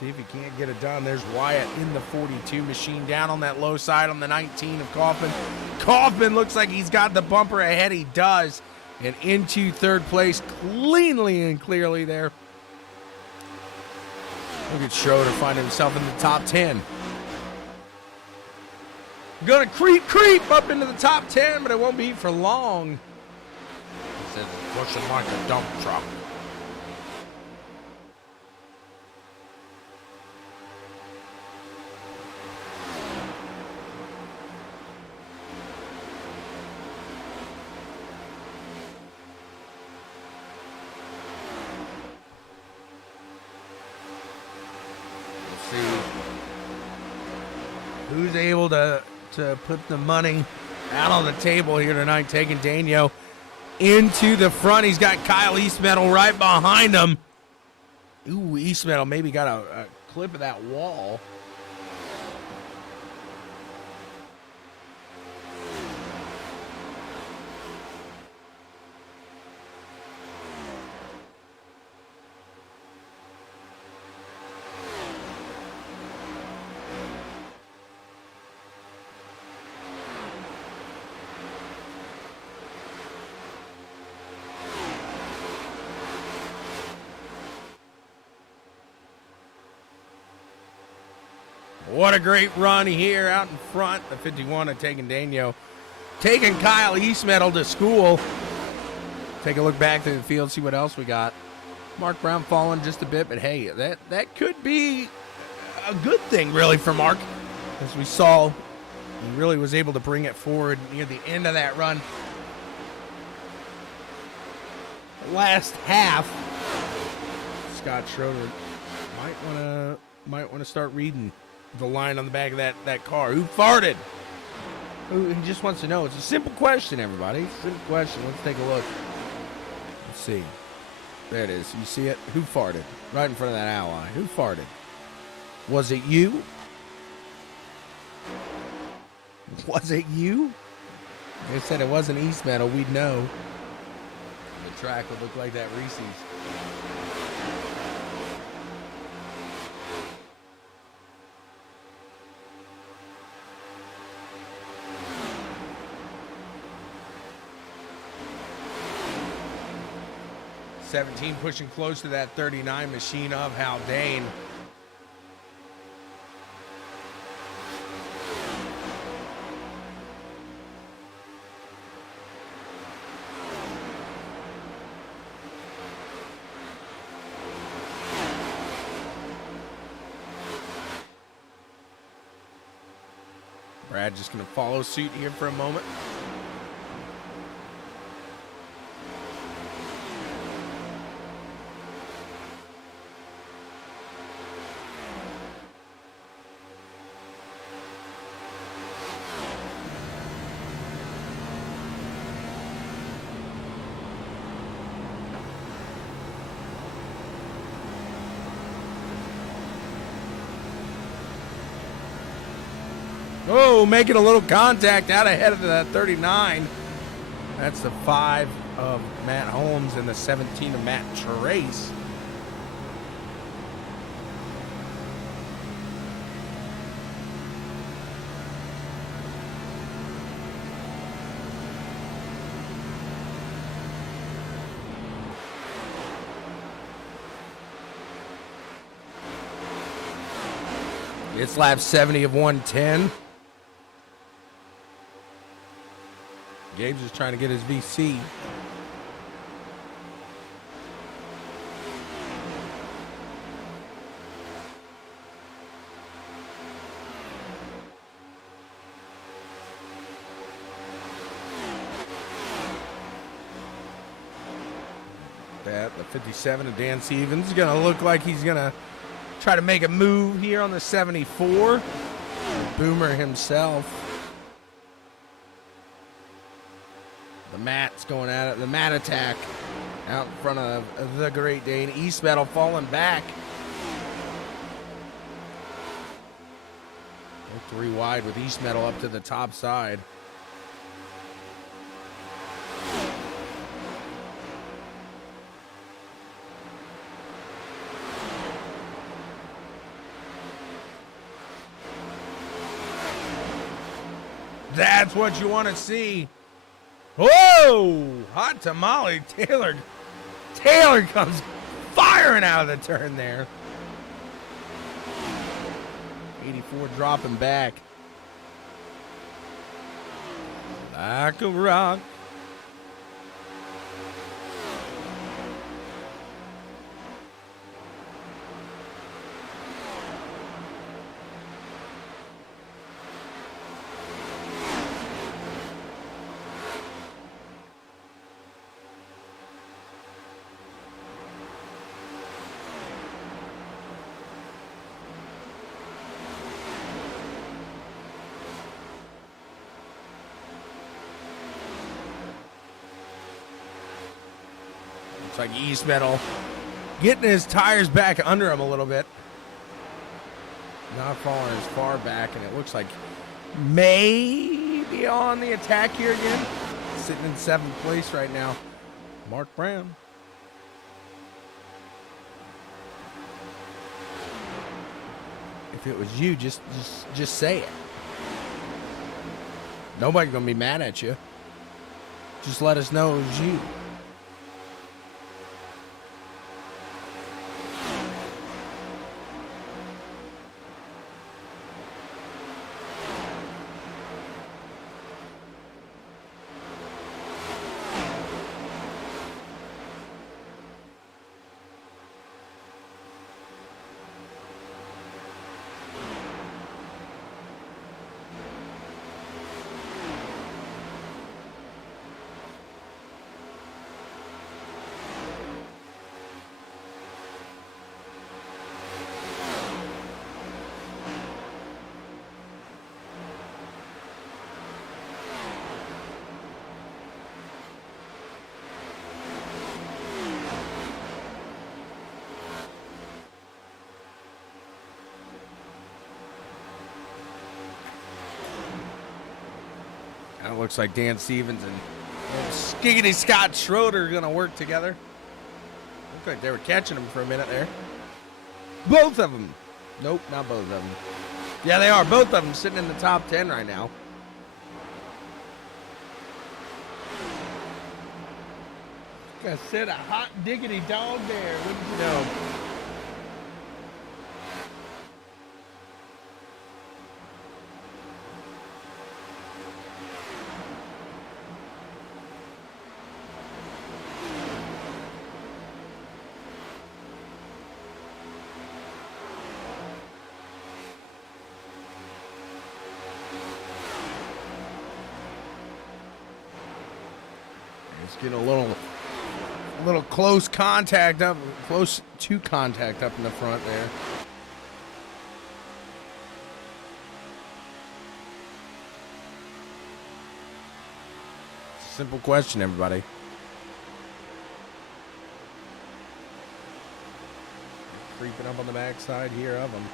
See if he can't get it done. There's Wyatt in the 42 machine down on that low side on the 19 of Kaufman. Kaufman looks like he's got the bumper ahead. He does. And into third place cleanly and clearly there. Look at Schroeder find himself in the top 10. Gonna creep up into the top 10, but it won't be for long. He says it's pushing like a dump truck. Who's able to put the money out on the table here tonight, taking Daniel into the front. He's got Kyle Eastmetal right behind him. Ooh, Eastmetal maybe got a clip of that wall. What a great run here out in front. The 51 of taking Daniel. Taking Kyle Eastmeadow to school. Take a look back through the field, see what else we got. Mark Brown falling just a bit, but hey, that could be a good thing, really, for Mark. As we saw, he really was able to bring it forward near the end of that run. Last half, Scott Schroeder might want to start reading the line on the back of that car. Who farted? He just wants to know. It's a simple question, everybody. It's a simple question. Let's take a look. Let's see. There it is. You see it? Who farted? Right in front of that ally. Who farted? Was it you? Was it you? They said it wasn't East Meadow. We'd know. The track would look like that Reese's. '17 pushing close to that 39 machine of Haldane. Brad just going to follow suit here for a moment. Oh, making a little contact out ahead of that 39. That's the 5 of Matt Holmes and the 17 of Matt Trace. It's lap 70 of 110. Gabe's just trying to get his VC. The 57 of Dan Stevens is going to look like he's going to try to make a move here on the 74. Boomer himself. The Matt's going at it. The Matt attack out in front of the Great Dane. East Meadow falling back. 3 wide with East Meadow up to the top side. That's what you want to see. Whoa! Hot tamale. Taylor comes firing out of the turn there. 84 dropping back. Like a rock. Looks like East Meadow getting his tires back under him a little bit. Not falling as far back, and it looks like maybe on the attack here again. Sitting in 7th place right now. Mark Brown. If it was you, just say it. Nobody's gonna be mad at you. Just let us know it was you. looks like Dan Stevens and Skiggity Scott Schroeder are going to work together. Looked like they were catching him for a minute there. Both of them. Nope, not both of them. Yeah, they are. Both of them sitting in the top 10 right now. I said a hot diggity dog there. What did you know? It's getting a little close contact up, close to contact up in the front there. Simple question, everybody. Creeping up on the backside here of them.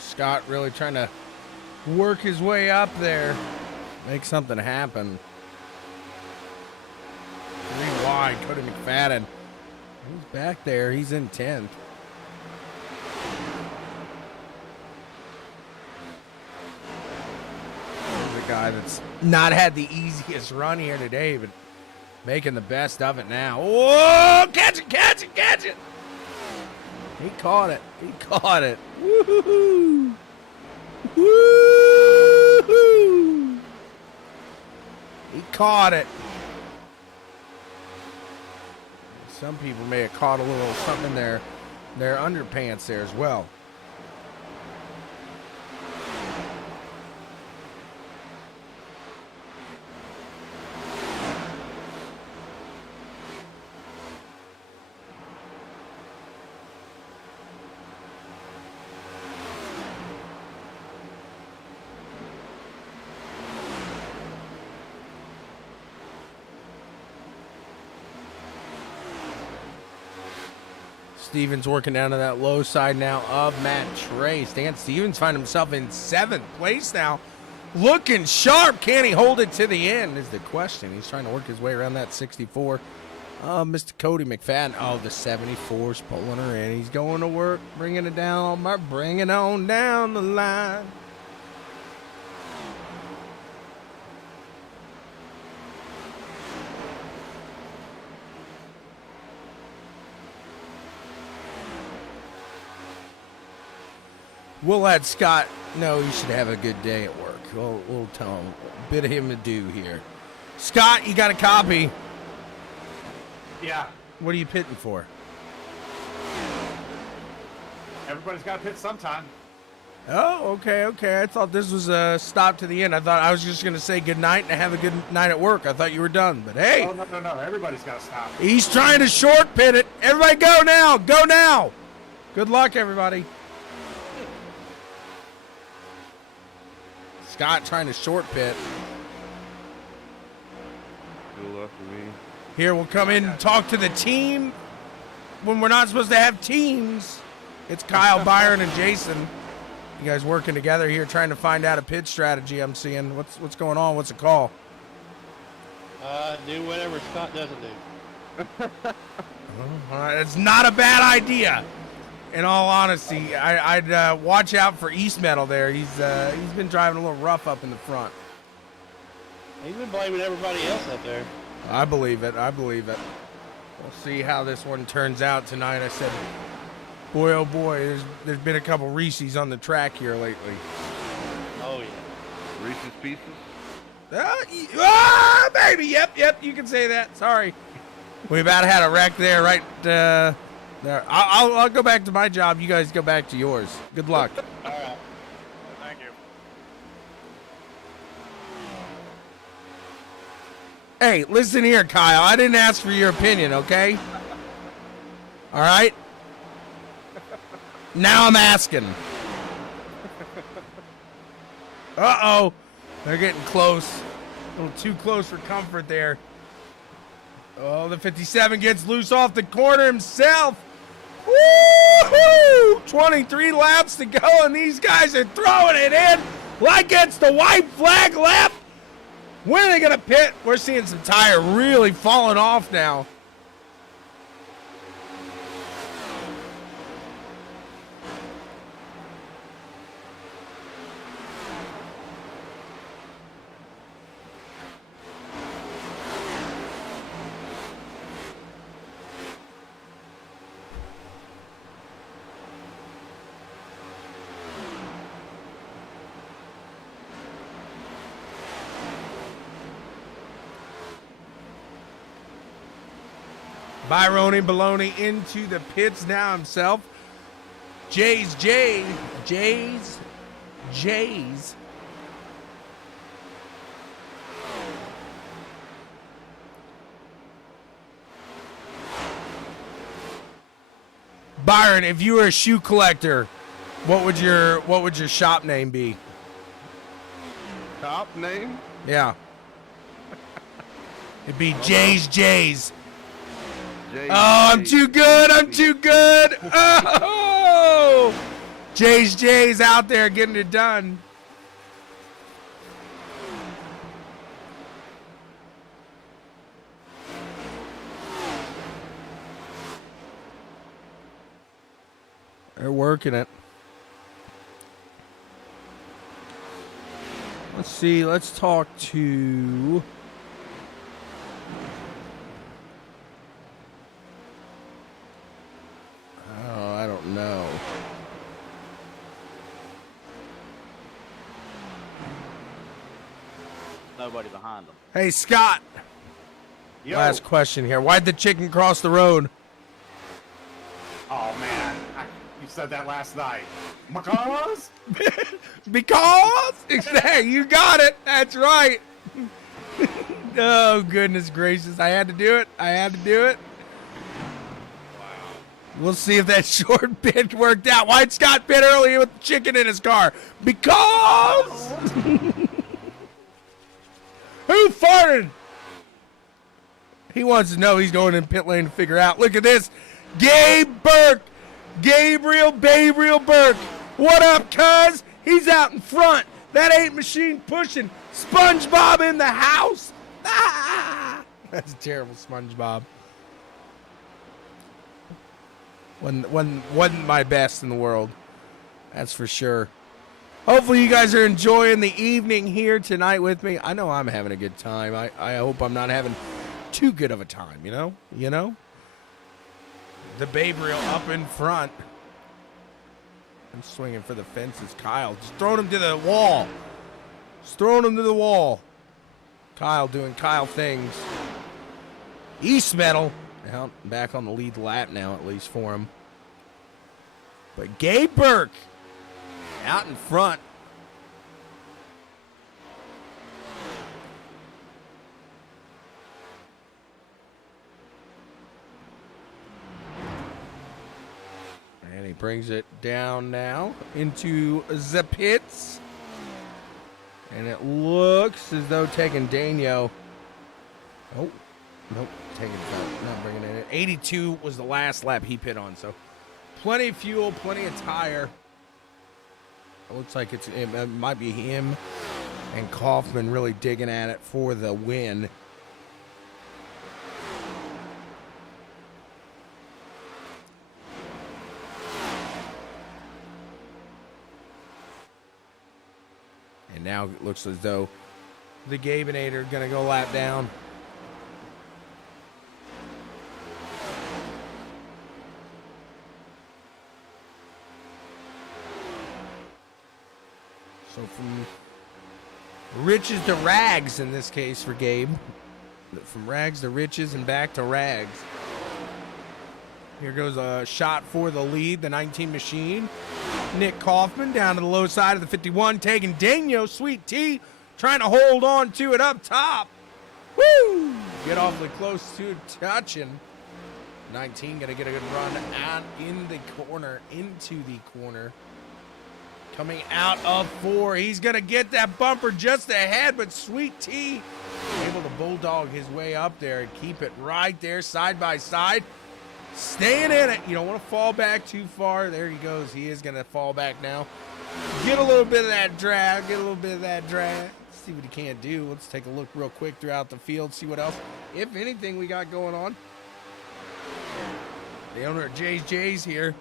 Scott really trying to work his way up there, make something happen. 3 wide, Cody McFadden. He's back there. He's in 10th. There's a guy that's not had the easiest run here today, but making the best of it now. Whoa! Catch it, catch it, catch it! He caught it. He caught it. Woo-hoo-hoo. Woo-hoo. He caught it. Some people may have caught a little something in their underpants there as well. Stevens working down to that low side now of Matt Trace. Dan Stevens finds himself in 7th place now. Looking sharp. Can he hold it to the end is the question. He's trying to work his way around that 64. Mr. Cody McFadden. Oh, the 74's pulling her in. He's going to work, bringing it down. Bring it on down the line. We'll let Scott know he should have a good day at work. We'll tell him a bit of him to do here. Scott, you got a copy. Yeah. What are you pitting for? Everybody's got to pit sometime. Oh, okay. I thought this was a stop to the end. I thought I was just going to say good night and have a good night at work. I thought you were done, but hey. Oh, no. Everybody's got to stop. He's trying to short pit it. Everybody go now. Go now. Good luck, everybody. Scott trying to short pit. Good luck for me. Here, we'll come in and talk to the team when we're not supposed to have teams. It's Kyle, Byron, and Jason. You guys working together here trying to find out a pit strategy I'm seeing. What's going on? What's the call? Do whatever Scott doesn't do. All right, it's not a bad idea. In all honesty, I'd watch out for East Metal there. He's been driving a little rough up in the front. He's been blaming everybody else up there. I believe it. We'll see how this one turns out tonight. I said, boy, oh boy, there's been a couple Reese's on the track here lately. Oh, yeah. Reese's Pieces? Baby, yep, you can say that. Sorry. We about had a wreck there, right there. I'll go back to my job. You guys go back to yours. Good luck. All right. Thank you. Hey, listen here, Kyle. I didn't ask for your opinion, okay? All right? Now I'm asking. Uh-oh. They're getting close. A little too close for comfort there. Oh, the 57 gets loose off the corner himself. Woo-hoo! 23 laps to go, and these guys are throwing it in like it's the white flag lap. When are they going to pit? We're seeing some tire really falling off now. Byrone Baloney into the pits now himself. Jays. Byron, if you were a shoe collector, what would your shop name be? Top name? Yeah. It'd be J's. Oh, I'm too good. Oh! J's out there getting it done. They're working it. Let's see. Let's talk to... Oh, I don't know. Nobody behind them. Hey, Scott. Yo. Last question here. Why'd the chicken cross the road? Oh, man. You said that last night. Because? Because? Exactly. You got it. That's right. Oh, goodness gracious. I had to do it. We'll see if that short bit worked out. Why'd Scott pit earlier with the chicken in his car? Because... Who farted? He wants to know. He's going in pit lane to figure out. Look at this. Gabriel Burke. What up, cuz? He's out in front. That ain't machine pushing. SpongeBob in the house. Ah! That's a terrible SpongeBob. Wasn't my best in the world. That's for sure. Hopefully you guys are enjoying the evening here tonight with me. I know I'm having a good time. I hope I'm not having too good of a time, you know? The Gabriel up in front. I'm swinging for the fences. Kyle just throwing him to the wall. Kyle doing Kyle things. East Metal. Out back on the lead lap now, at least for him. But Gabe Burke out in front. And he brings it down now into the pits. And it looks as though Daniel. Oh, nope. Not bringing it in. 82 was the last lap he pit on, so plenty of fuel, plenty of tire. It looks like it might be him and Kaufman really digging at it for the win. And now it looks as though the Gabenator are going to go lap down. So from riches to rags in this case for Gabe. From rags to riches and back to rags. Here goes a shot for the lead, the 19 machine. Nick Kaufman down to the low side of the 51, taking Daniel, Sweet T, trying to hold on to it up top. Woo! Get awfully close to touching. 19 gonna get a good run out in the corner, into the corner. Coming out of 4, he's gonna get that bumper just ahead, but Sweet T able to bulldog his way up there and keep it right there, side by side. Staying in it. You don't want to fall back too far. There he goes. He is going to fall back now. Get a little bit of that drag. See what he can do. Let's take a look real quick throughout the field. See what else, if anything, we got going on. The owner of J's here.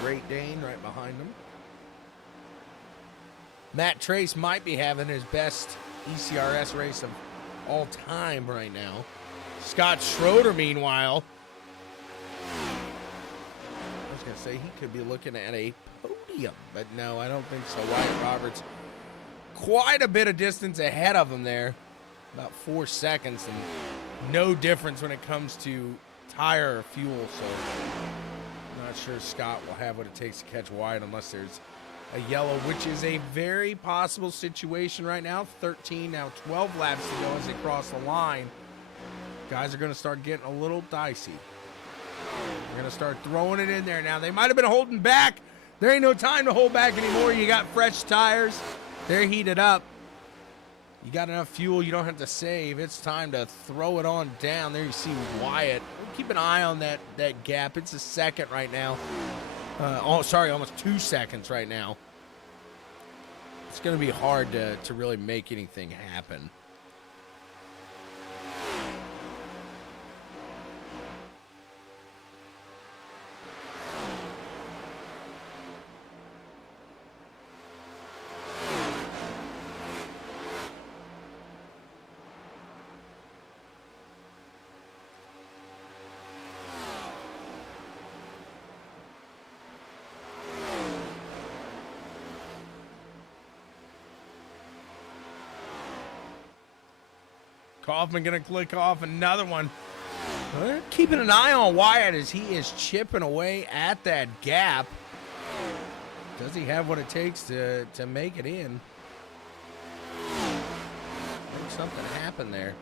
Great Dane right behind him. Matt Trace might be having his best ECRS race of all time right now. Scott Schroeder, meanwhile, I was going to say he could be looking at a podium, but no, I don't think so. Wyatt Roberts quite a bit of distance ahead of him there, about 4 seconds, and no difference when it comes to tire or fuel, so I'm not sure Scott will have what it takes to catch Wyatt unless there's a yellow, which is a very possible situation right now. 13, now 12 laps to go as they cross the line. Guys are going to start getting a little dicey. They're going to start throwing it in there now. They might have been holding back. There ain't no time to hold back anymore. You got fresh tires. They're heated up. You got enough fuel. You don't have to save. It's time to throw it on down. There you see Wyatt. Keep an eye on that gap. It's a second right now. Almost 2 seconds right now. It's going to be hard to really make anything happen. Kaufman going to click off another one. They're keeping an eye on Wyatt as he is chipping away at that gap. Does he have what it takes to make it in? I think something happened there.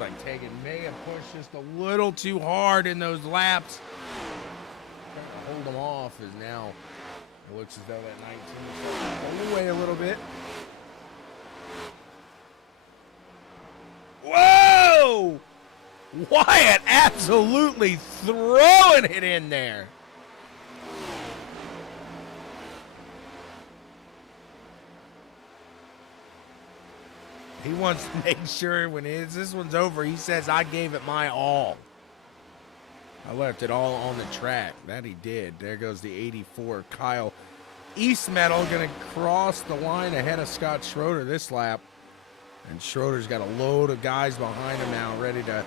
Like Tegan may have pushed just a little too hard in those laps. Trying to hold them off is now. It looks as though that 19 is pulled away a little bit. Whoa! Wyatt absolutely throwing it in there. He wants to make sure when this one's over, he says, I gave it my all. I left it all on the track. That he did. There goes the 84. Kyle Eastmetal going to cross the line ahead of Scott Schroeder this lap. And Schroeder's got a load of guys behind him now ready to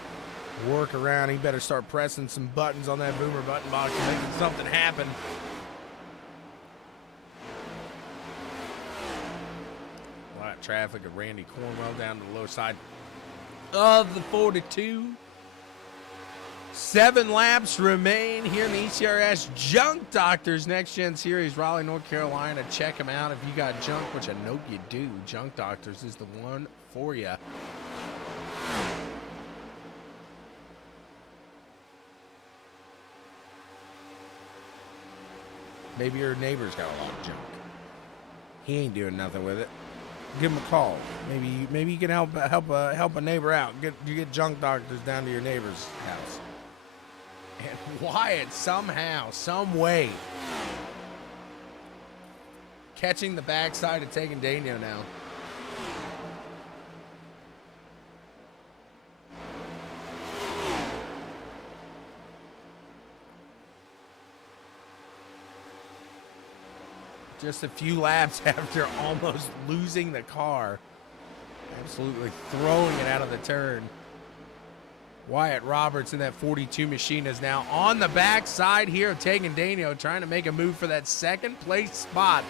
work around. He better start pressing some buttons on that boomer button box and making something happen. Traffic of Randy Cornwell down to the low side of the 42. 7 laps remain here in the ECRS Junk Doctors Next Gen Series, Raleigh, North Carolina. Check them out if you got junk, which I know you do. Junk Doctors is the one for you. Maybe your neighbor's got a lot of junk. He ain't doing nothing with it. Give him a call. Maybe you can help a neighbor out. Get Junk Doctors down to your neighbor's house. And Wyatt somehow, some way, catching the backside and taking Daniel now. Just a few laps after almost losing the car. Absolutely throwing it out of the turn. Wyatt Roberts in that 42 machine is now on the backside here of taking Daniel, trying to make a move for that second place spot.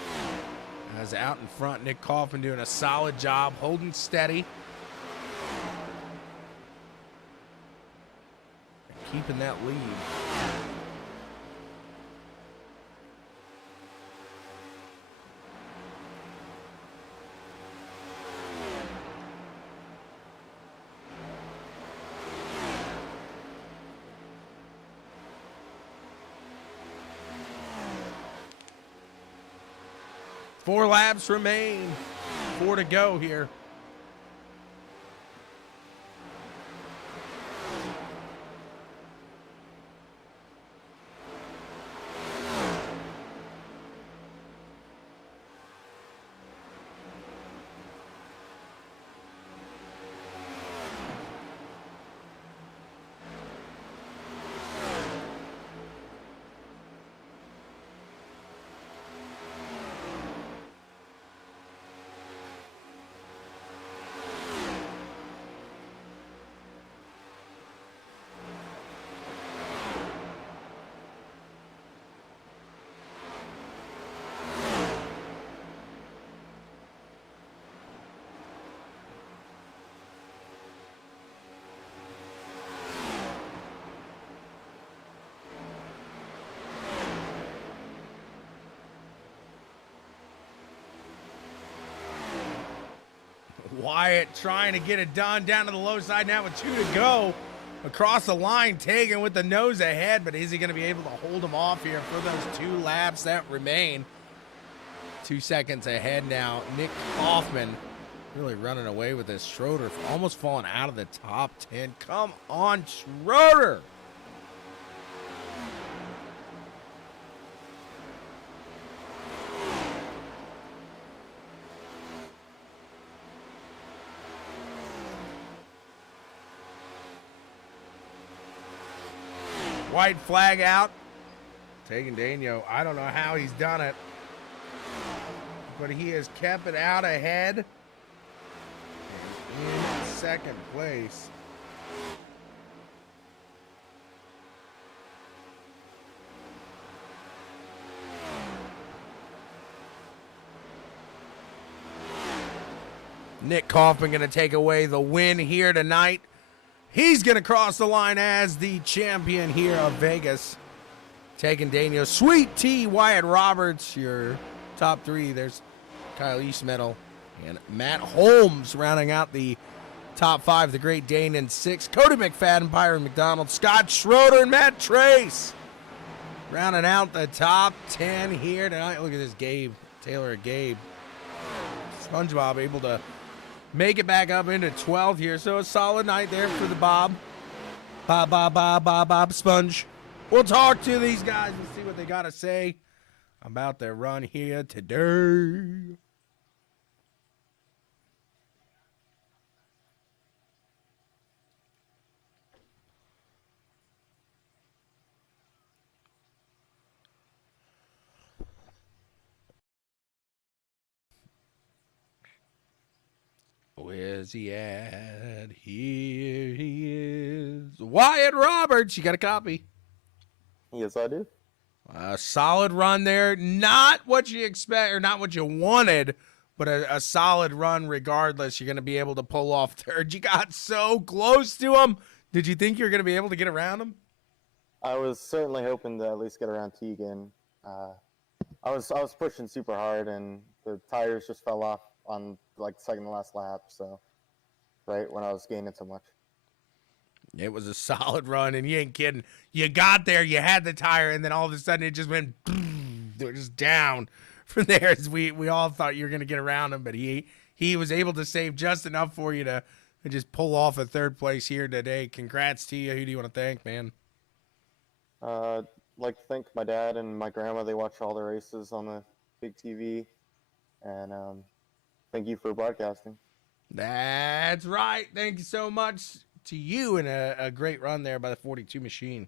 As out in front, Nick Kaufman doing a solid job, holding steady. Keeping that lead. Four laps remain. 4 to go here. Wyatt trying to get it done down to the low side now with 2 to go. Across the line, taken with the nose ahead, but is he going to be able to hold him off here for those 2 laps that remain? 2 seconds ahead now. Nick Kaufman really running away with this. Schroeder almost falling out of the top 10. Come on, Schroeder. White flag out. Taking Daniel. I don't know how he's done it, but he has kept it out ahead. And in second place. Nick Kaufman going to take away the win here tonight. He's going to cross the line as the champion here of Vegas. Taking Daniel. Sweet T, Wyatt Roberts, your top 3. There's Kyle Eastmetal and Matt Holmes rounding out the top 5. The Great Dane in 6. Cody McFadden, Byron McDonald, Scott Schroeder, and Matt Trace rounding out the top 10 here tonight. Look at this Gabe. Taylor Gabe. SpongeBob able to make it back up into 12th here. So a solid night there for the Bob Sponge. We'll talk to these guys and see what they got to say about their run here today. Where's he at? Here he is. Wyatt Roberts. You got a copy? Yes, I do. A solid run there. Not what you expect or not what you wanted, but a solid run regardless. You're going to be able to pull off third. You got so close to him. Did you think you were going to be able to get around him? I was certainly hoping to at least get around Tegan. I was pushing super hard, and the tires just fell off on like the second to last lap. So right when I was gaining so much. It was a solid run, and you ain't kidding. You got there, you had the tire, and then all of a sudden it just went just down from there. As we all thought you were gonna get around him, but he was able to save just enough for you to just pull off a third place here today. Congrats to you. Who do you want to thank, man? Like to thank my dad and my grandma. They watch all the races on the big TV, and thank you for broadcasting. That's right. Thank you so much to you, and a great run there by the 42 machine.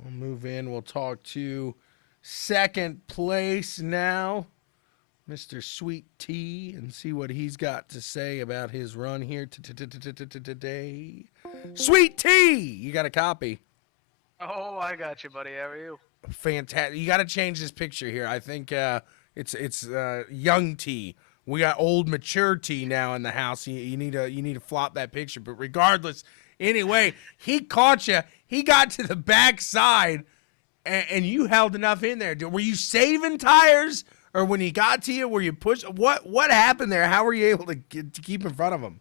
We'll move in. We'll talk to second place now, Mr. Sweet T, and see what he's got to say about his run here today. Sweet T, you got a copy. Oh, I got you, buddy. How are you? Fantastic. You got to change this picture here. I think it's young T. We got old mature T now in the house. You need to flop that picture. But regardless, anyway, he caught you. He got to the back side, and you held enough in there. Were you saving tires, or when he got to you, were you push? What happened there? How were you able to keep in front of him?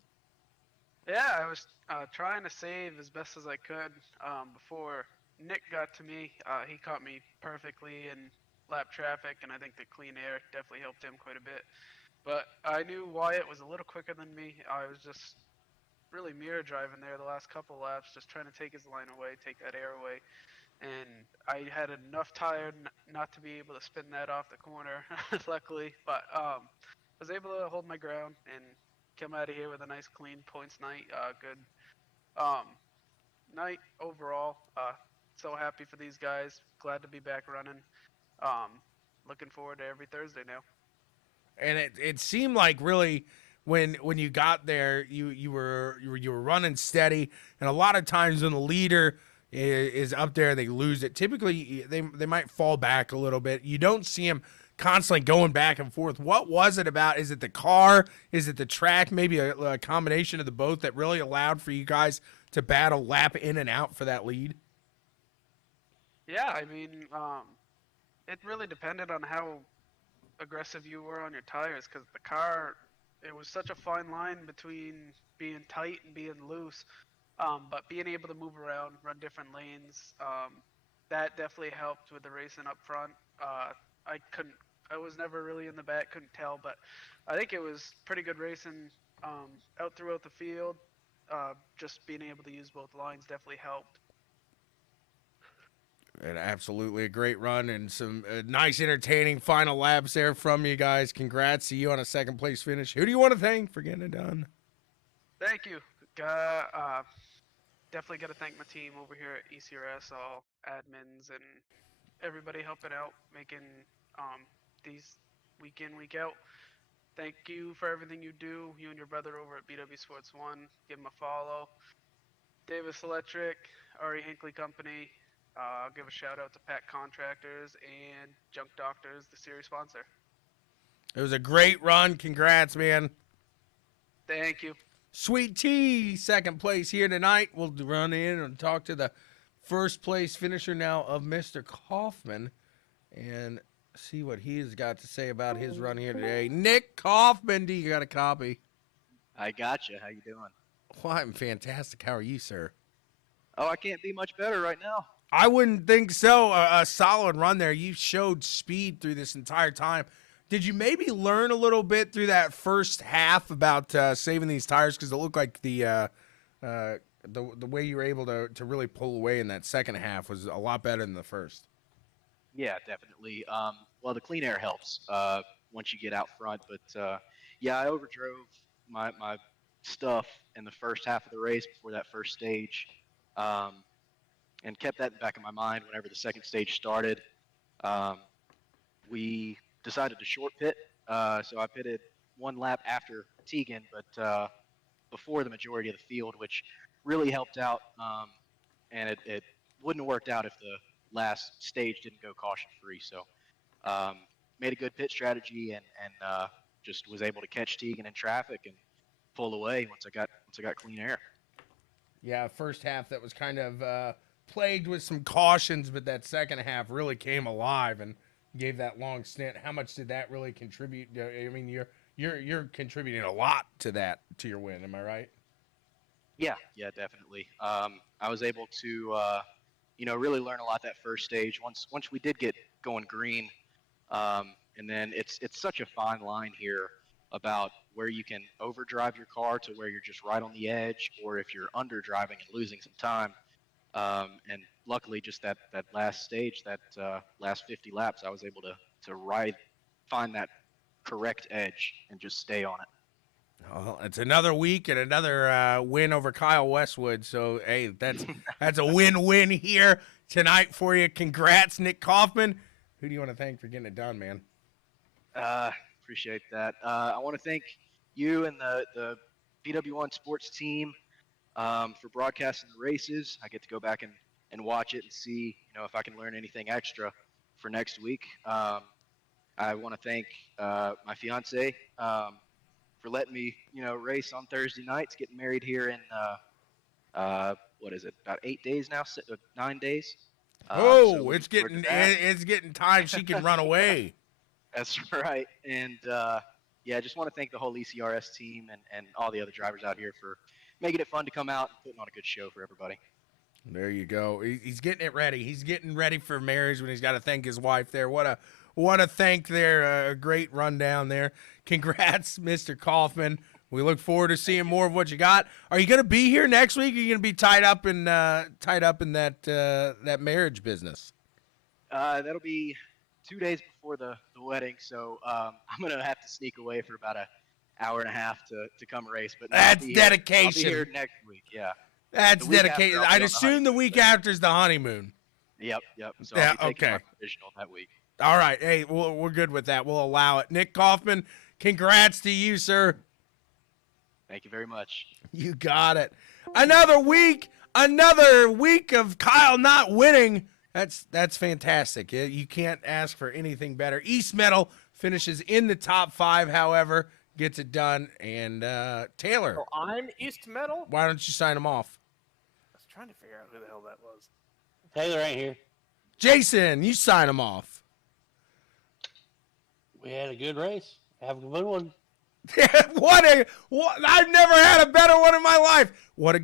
Yeah, I was trying to save as best as I could before Nick got to me. He caught me perfectly in lap traffic, and I think the clean air definitely helped him quite a bit. But I knew Wyatt was a little quicker than me. I was just really mirror driving there the last couple laps, just trying to take his line away, take that air away. And I had enough tire not to be able to spin that off the corner, luckily. But I was able to hold my ground and come out of here with a nice clean points night. Good night overall. So happy for these guys. Glad to be back running. Looking forward to every Thursday now. And it seemed like really when you got there, you were running steady, and a lot of times when the leader is up there, they lose it. Typically, they might fall back a little bit. You don't see them constantly going back and forth. What was it about? Is it the car? Is it the track? Maybe a combination of the both that really allowed for you guys to battle lap in and out for that lead? Yeah, I mean, it really depended on how aggressive you were on your tires, because the car, it was such a fine line between being tight and being loose. But being able to move around, run different lanes, that definitely helped with the racing up front. I was never really in the back, couldn't tell, but I think it was pretty good racing out throughout the field. Just being able to use both lines definitely helped. And absolutely a great run and some nice, entertaining final laps there from you guys. Congrats to you on a second place finish. Who do you want to thank for getting it done? Thank you. Definitely got to thank my team over here at ECRS, all admins and everybody helping out, making these week in, week out. Thank you for everything you do. You and your brother over at BW Sports 1. Give them a follow. Davis Electric, Ari Hinckley Company. I'll give a shout out to Pack Contractors and Junk Doctors, the series sponsor. It was a great run. Congrats, man. Thank you. Sweet T, second place here tonight. We'll run in and talk to the first place finisher now of Mr. Kaufman and see what he's got to say about his run here today. Nick Kaufman, do you got a copy? I got you. How you doing? Well, I'm fantastic. How are you, sir? Oh, I can't be much better right now. I wouldn't think so. A solid run there. You showed speed through this entire time. Did you maybe learn a little bit through that first half about saving these tires? Because it looked like the way you were able to really pull away in that second half was a lot better than the first. Yeah, definitely. Well, the clean air helps once you get out front. But, yeah, I overdrove my stuff in the first half of the race before that first stage. And kept that in the back of my mind whenever the second stage started. We decided to short pit, so I pitted one lap after Tegan, but before the majority of the field, which really helped out, and it wouldn't have worked out if the last stage didn't go caution-free. So made a good pit strategy and just was able to catch Tegan in traffic and pull away once I got clean air. Yeah, first half that was kind of plagued with some cautions, but that second half really came alive and gave that long stint. How much did that really contribute? I mean, you're contributing a lot to that, to your win. Am I right? Yeah, definitely. I was able to, really learn a lot that first stage. Once we did get going green, and then it's such a fine line here about where you can overdrive your car to where you're just right on the edge, or if you're underdriving and losing some time. And luckily, just that last stage, that last 50 laps, I was able to find that correct edge and just stay on it. Well, it's another week and another win over Kyle Westwood. So, hey, that's a win-win here tonight for you. Congrats, Nick Kaufman. Who do you want to thank for getting it done, man? Appreciate that. I want to thank you and the PW1 sports team for broadcasting the races. I get to go back and watch it and see, if I can learn anything extra for next week. I want to thank my fiance for letting me, race on Thursday nights. Getting married here in what is it? About 8 days now, 9 days. So it's getting time she can run away. That's right. And I just want to thank the whole ECRS team and all the other drivers out here for making it fun to come out and putting on a good show for everybody. There you go. He's getting it ready. He's getting ready for marriage when he's got to thank his wife there. What a thank there. A great rundown there. Congrats, Mr. Kaufman. We look forward to seeing more of what you got. Are you going to be here next week? Or are you going to be tied up in that marriage business? That'll be 2 days before the wedding, so I'm going to have to sneak away for about an hour and a half to come race. But that's dedication. I'll be here next week, yeah. That's dedication. I'd assume the week after is the honeymoon. Yep. So I'll be taking my provisional that week. All right. Hey, we're good with that. We'll allow it. Nick Kaufman, congrats to you, sir. Thank you very much. You got it. Another week of Kyle not winning. That's fantastic. You can't ask for anything better. East Metal finishes in the top 5, however, gets it done. And Taylor. So I'm East Metal? Why don't you sign him off? I was trying to figure out who the hell that was. Taylor ain't here. Jason, you sign him off. We had a good race. Have a good one. I've never had a better one in my life. What a good